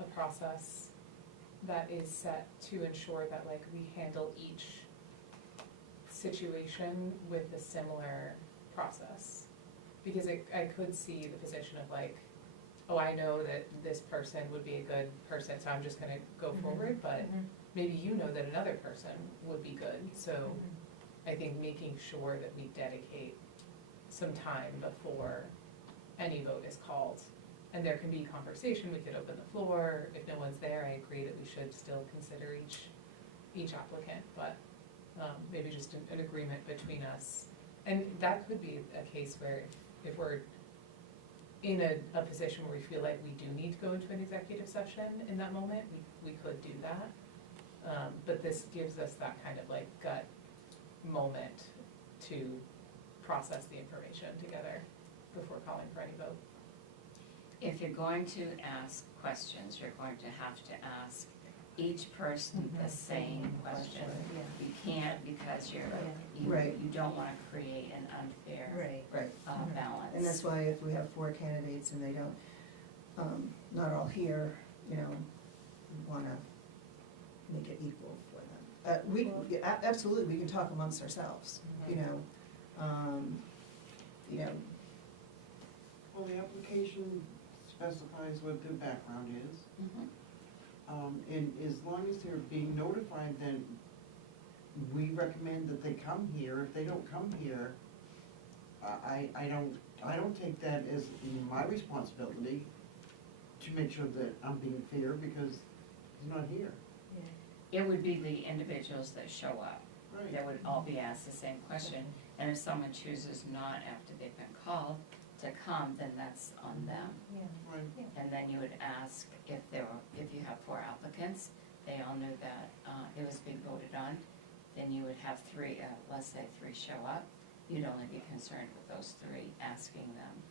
a process that is set to ensure that like we handle each situation with a similar process. Because I could see the position of like, oh, I know that this person would be a good person, so I'm just gonna go forward, but maybe you know that another person would be good. So I think making sure that we dedicate some time before any vote is called. And there can be conversation, we could open the floor, if no one's there, I agree that we should still consider each applicant, but maybe just an agreement between us. And that could be a case where if we're in a position where we feel like we do need to go into an executive session in that moment, we could do that. But this gives us that kind of like gut moment to process the information together before calling for any vote. If you're going to ask questions, you're going to have to ask each person the same question. You can't, because you don't want to create an unfair balance. And that's why if we have 4 candidates and they don't, not all here, you know, we wanna make it equal for them. Absolutely, we can talk amongst ourselves, you know. Well, the application specifies what their background is. And as long as they're being notified, then we recommend that they come here. If they don't come here, I don't take that as my responsibility to make sure that I'm being fair, because he's not here. It would be the individuals that show up. Right. That would all be asked the same question, and if someone chooses not after they've been called to come, then that's on them. Right. And then you would ask if you have 4 applicants, they all knew that it was being voted on, then you would have 3, let's say 3 show up, you'd only be concerned with those 3, asking them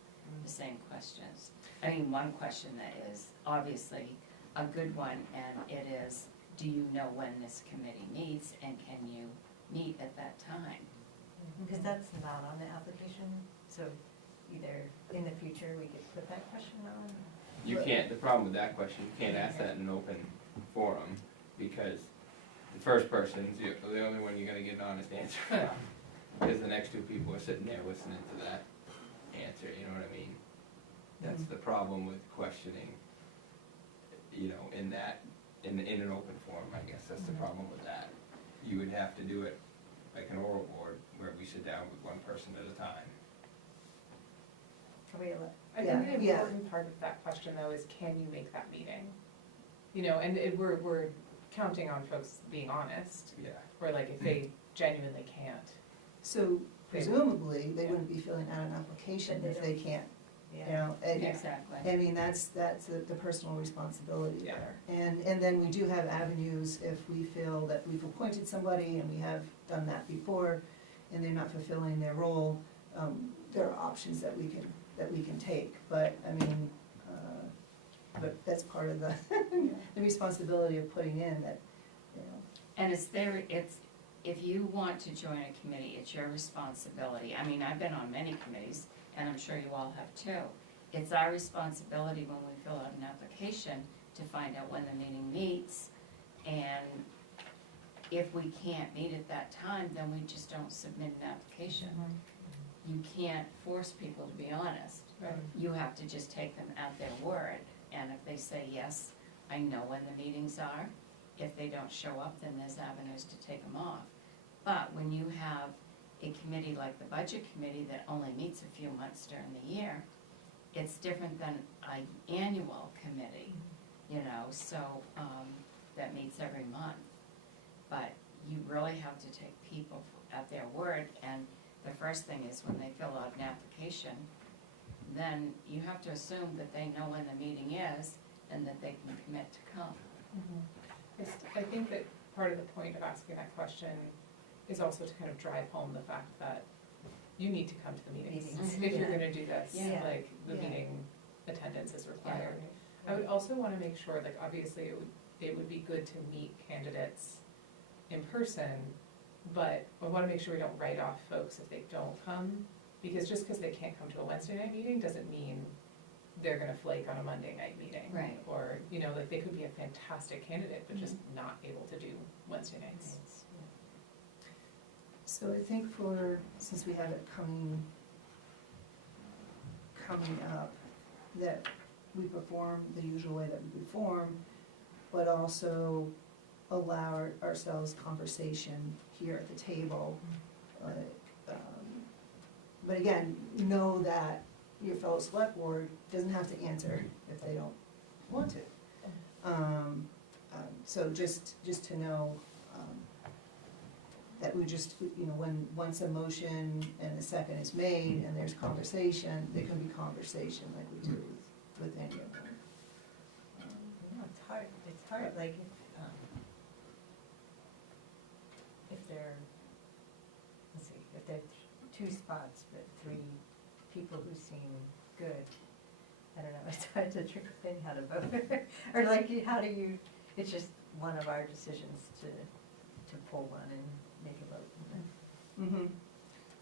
the same questions. I mean, one question that is obviously a good one, and it is, do you know when this committee meets, and can you meet at that time? Because that's not on the application, so either in the future we could put that question on. You can't, the problem with that question, you can't ask that in an open forum, because the first person's the only one you're gonna get an honest answer from. Because the next 2 people are sitting there listening to that answer, you know what I mean? That's the problem with questioning, you know, in that in an open forum, I guess, that's the problem with that. You would have to do it like an oral board, where we sit down with one person at a time. I Yeah, think the yeah. important part of that question though is, can you make that meeting? You know, and we're counting on folks being honest, Yeah. or like if they genuinely can't. So They- presumably, they yeah. wouldn't be filling out an application But if they they can't, you Yeah. know, and, Exactly. I mean, that's the personal responsibility Yeah. there. And then we do have avenues if we feel that we've appointed somebody and we have done that before and they're not fulfilling their role, there are options that we can take. But, I mean, but that's part of the, the responsibility of putting in that, you know. And if you want to join a committee, it's your responsibility. I mean, I've been on many committees, and I'm sure you all have too. It's our responsibility when we fill out an application to find out when the meeting meets, and if we can't meet at that time, then we just don't submit an application. You can't force people to be honest. Right. You have to just take them at their word, and if they say, yes, I know when the meetings are, if they don't show up, then there's avenues to take them off. But when you have a committee like the budget committee that only meets a few months during the year, it's different than an annual committee, you know, so, that meets every month. But you really have to take people at their word, and the first thing is when they fill out an application, then you have to assume that they know when the meeting is and that they can commit to come. I think that part of the point of asking that question is also to kind of drive home the fact that you need to come to the meetings. Meetings, If you're yeah. gonna do this, Yeah. like, the Yeah. meeting attendance is required. I would also wanna make sure, like, obviously, it would be good to meet candidates in person, but I wanna make sure we don't write off folks if they don't come, because just because they can't come to a Wednesday night meeting doesn't mean they're gonna flake on a Monday night meeting. Right. Or, you know, like, they could be a fantastic candidate, but just not able to do Wednesday nights. So I think since we have it coming up, that we perform the usual way that we perform, but also allow ourselves conversation here at the table. But again, know that your fellow select board doesn't have to answer if they don't want to. So just to know, that we just, you know, once a motion and a second is made and there's conversation, there can be conversation like we do with any of them. It's hard, like, if let's see, if there are two spots, but three people who seem good, I don't know, it's hard to think how to vote. Or like, how do you, it's just one of our decisions to pull one and make a vote.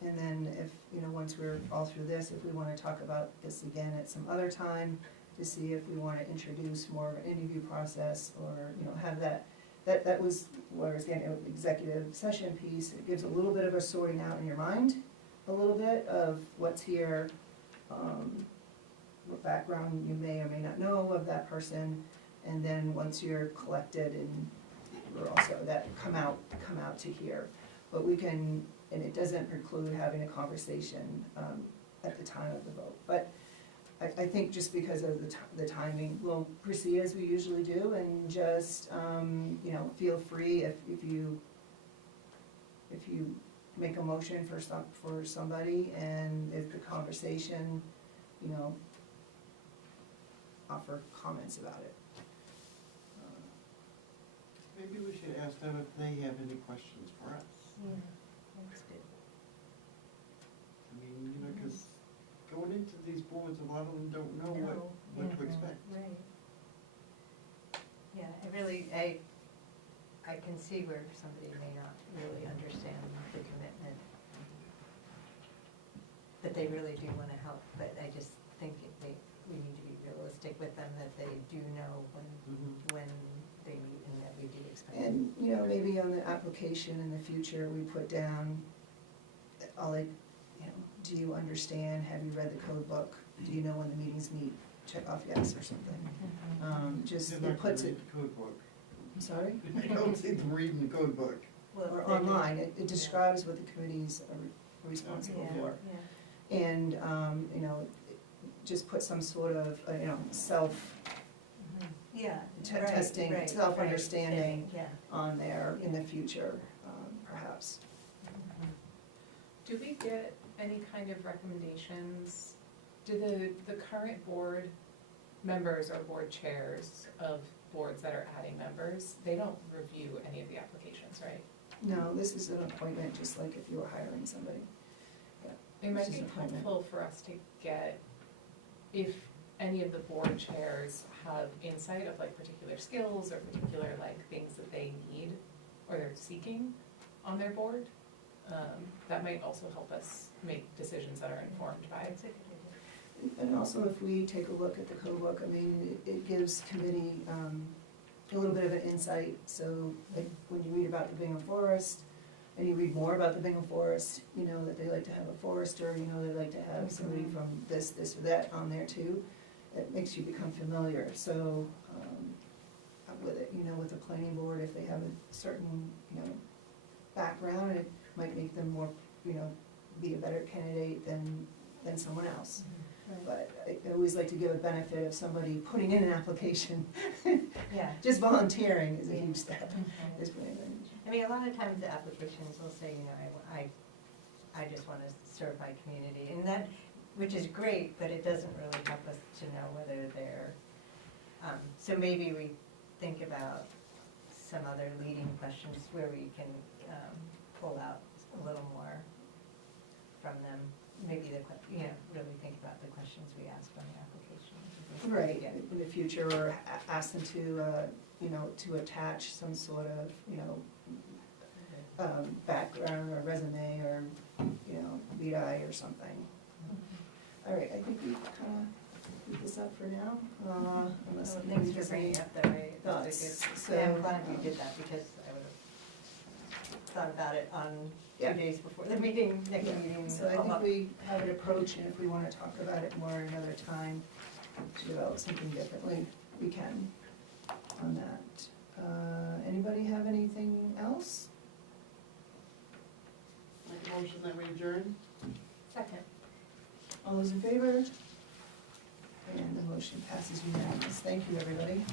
And then if, you know, once we're all through this, if we wanna talk about this again at some other time, to see if we wanna introduce more of an interview process, or, you know, have that was what I was getting at, the executive session piece. It gives a little bit of a sorting out in your mind, a little bit of what's here, what background you may or may not know of that person, and then once you're collected and we're also that come out to here. But we can, and it doesn't preclude having a conversation at the time of the vote. But I think just because of the timing, we'll proceed as we usually do, and just, you know, feel free if you make a motion for somebody, and if the conversation, you know, offer comments about it. Maybe we should ask them if they have any questions for us. Yeah, that's good. I mean, you know, because going into these boards, a lot of them don't know what to expect. Right. Yeah, I can see where somebody may not really understand the commitment, but they really do want to help, but I just think we need to be realistic with them, that they do know when they meet and that we do expect. And, you know, maybe on the application in the future, we put down, like, you know, do you understand, have you read the code book, do you know when the meetings meet, check off yes or something. Just, They're it not gonna puts it, read the code book. I'm sorry? I don't see them reading the code book. Well, Or they do. online, it describes what the committees are responsible Yeah, for. yeah. And, you know, just put some sort of, you know, Yeah, Te- right, testing, right, self-understanding. right, on there in the future, perhaps. Do we get any kind of recommendations? Do the current board members or board chairs of boards that are adding members, they don't review any of the applications, right? No, this is an appointment, just like if you were hiring somebody. It might It's be just an appointment. helpful for us to get, if any of the board chairs have insight of like particular skills or particular like things that they need or they're seeking on their board, that might also help us make decisions that are informed by. That's a good idea. And also, if we take a look at the code book, I mean, it gives committee a little bit of an insight. So like when you read about the Bingham Forest, and you read more about the Bingham Forest, you know that they like to have a forester, you know they like to have somebody from this or that on there too. It makes you become familiar, so, with it, you know, with the planning board, if they have a certain, you know, background, it might make them more, you know, be a better candidate than someone else. But I always like to give a benefit of somebody putting in an application. Yeah. Just volunteering is a huge step. Mhm. Is really good. I mean, a lot of times the applications will say, you know, I just want to serve my community, and that, which is great, but it doesn't really help us to know whether they're, so maybe we think about some other leading questions where we can, pull out a little more from them. Maybe you know, really think about the questions we ask on the application. Right, Yeah. in the future, or ask them to, you know, to attach some sort of, you know, background or resume or, you know, VI or something. All right, I think we've kind of put this up for now, unless Well, maybe thanks for there's bringing any it up that way. That's a thoughts. good- Yeah, I'm So, glad you did that, because I would have thought about it on Yeah. 2 days before the meeting, next Yeah, meeting. so I think we have an approach, and if we want to talk about it more another time, to develop something differently, we can on that. Anybody have anything else? Make a motion that we adjourn? Second. All those in favor? And the motion passes unanimous. Thank you, everybody.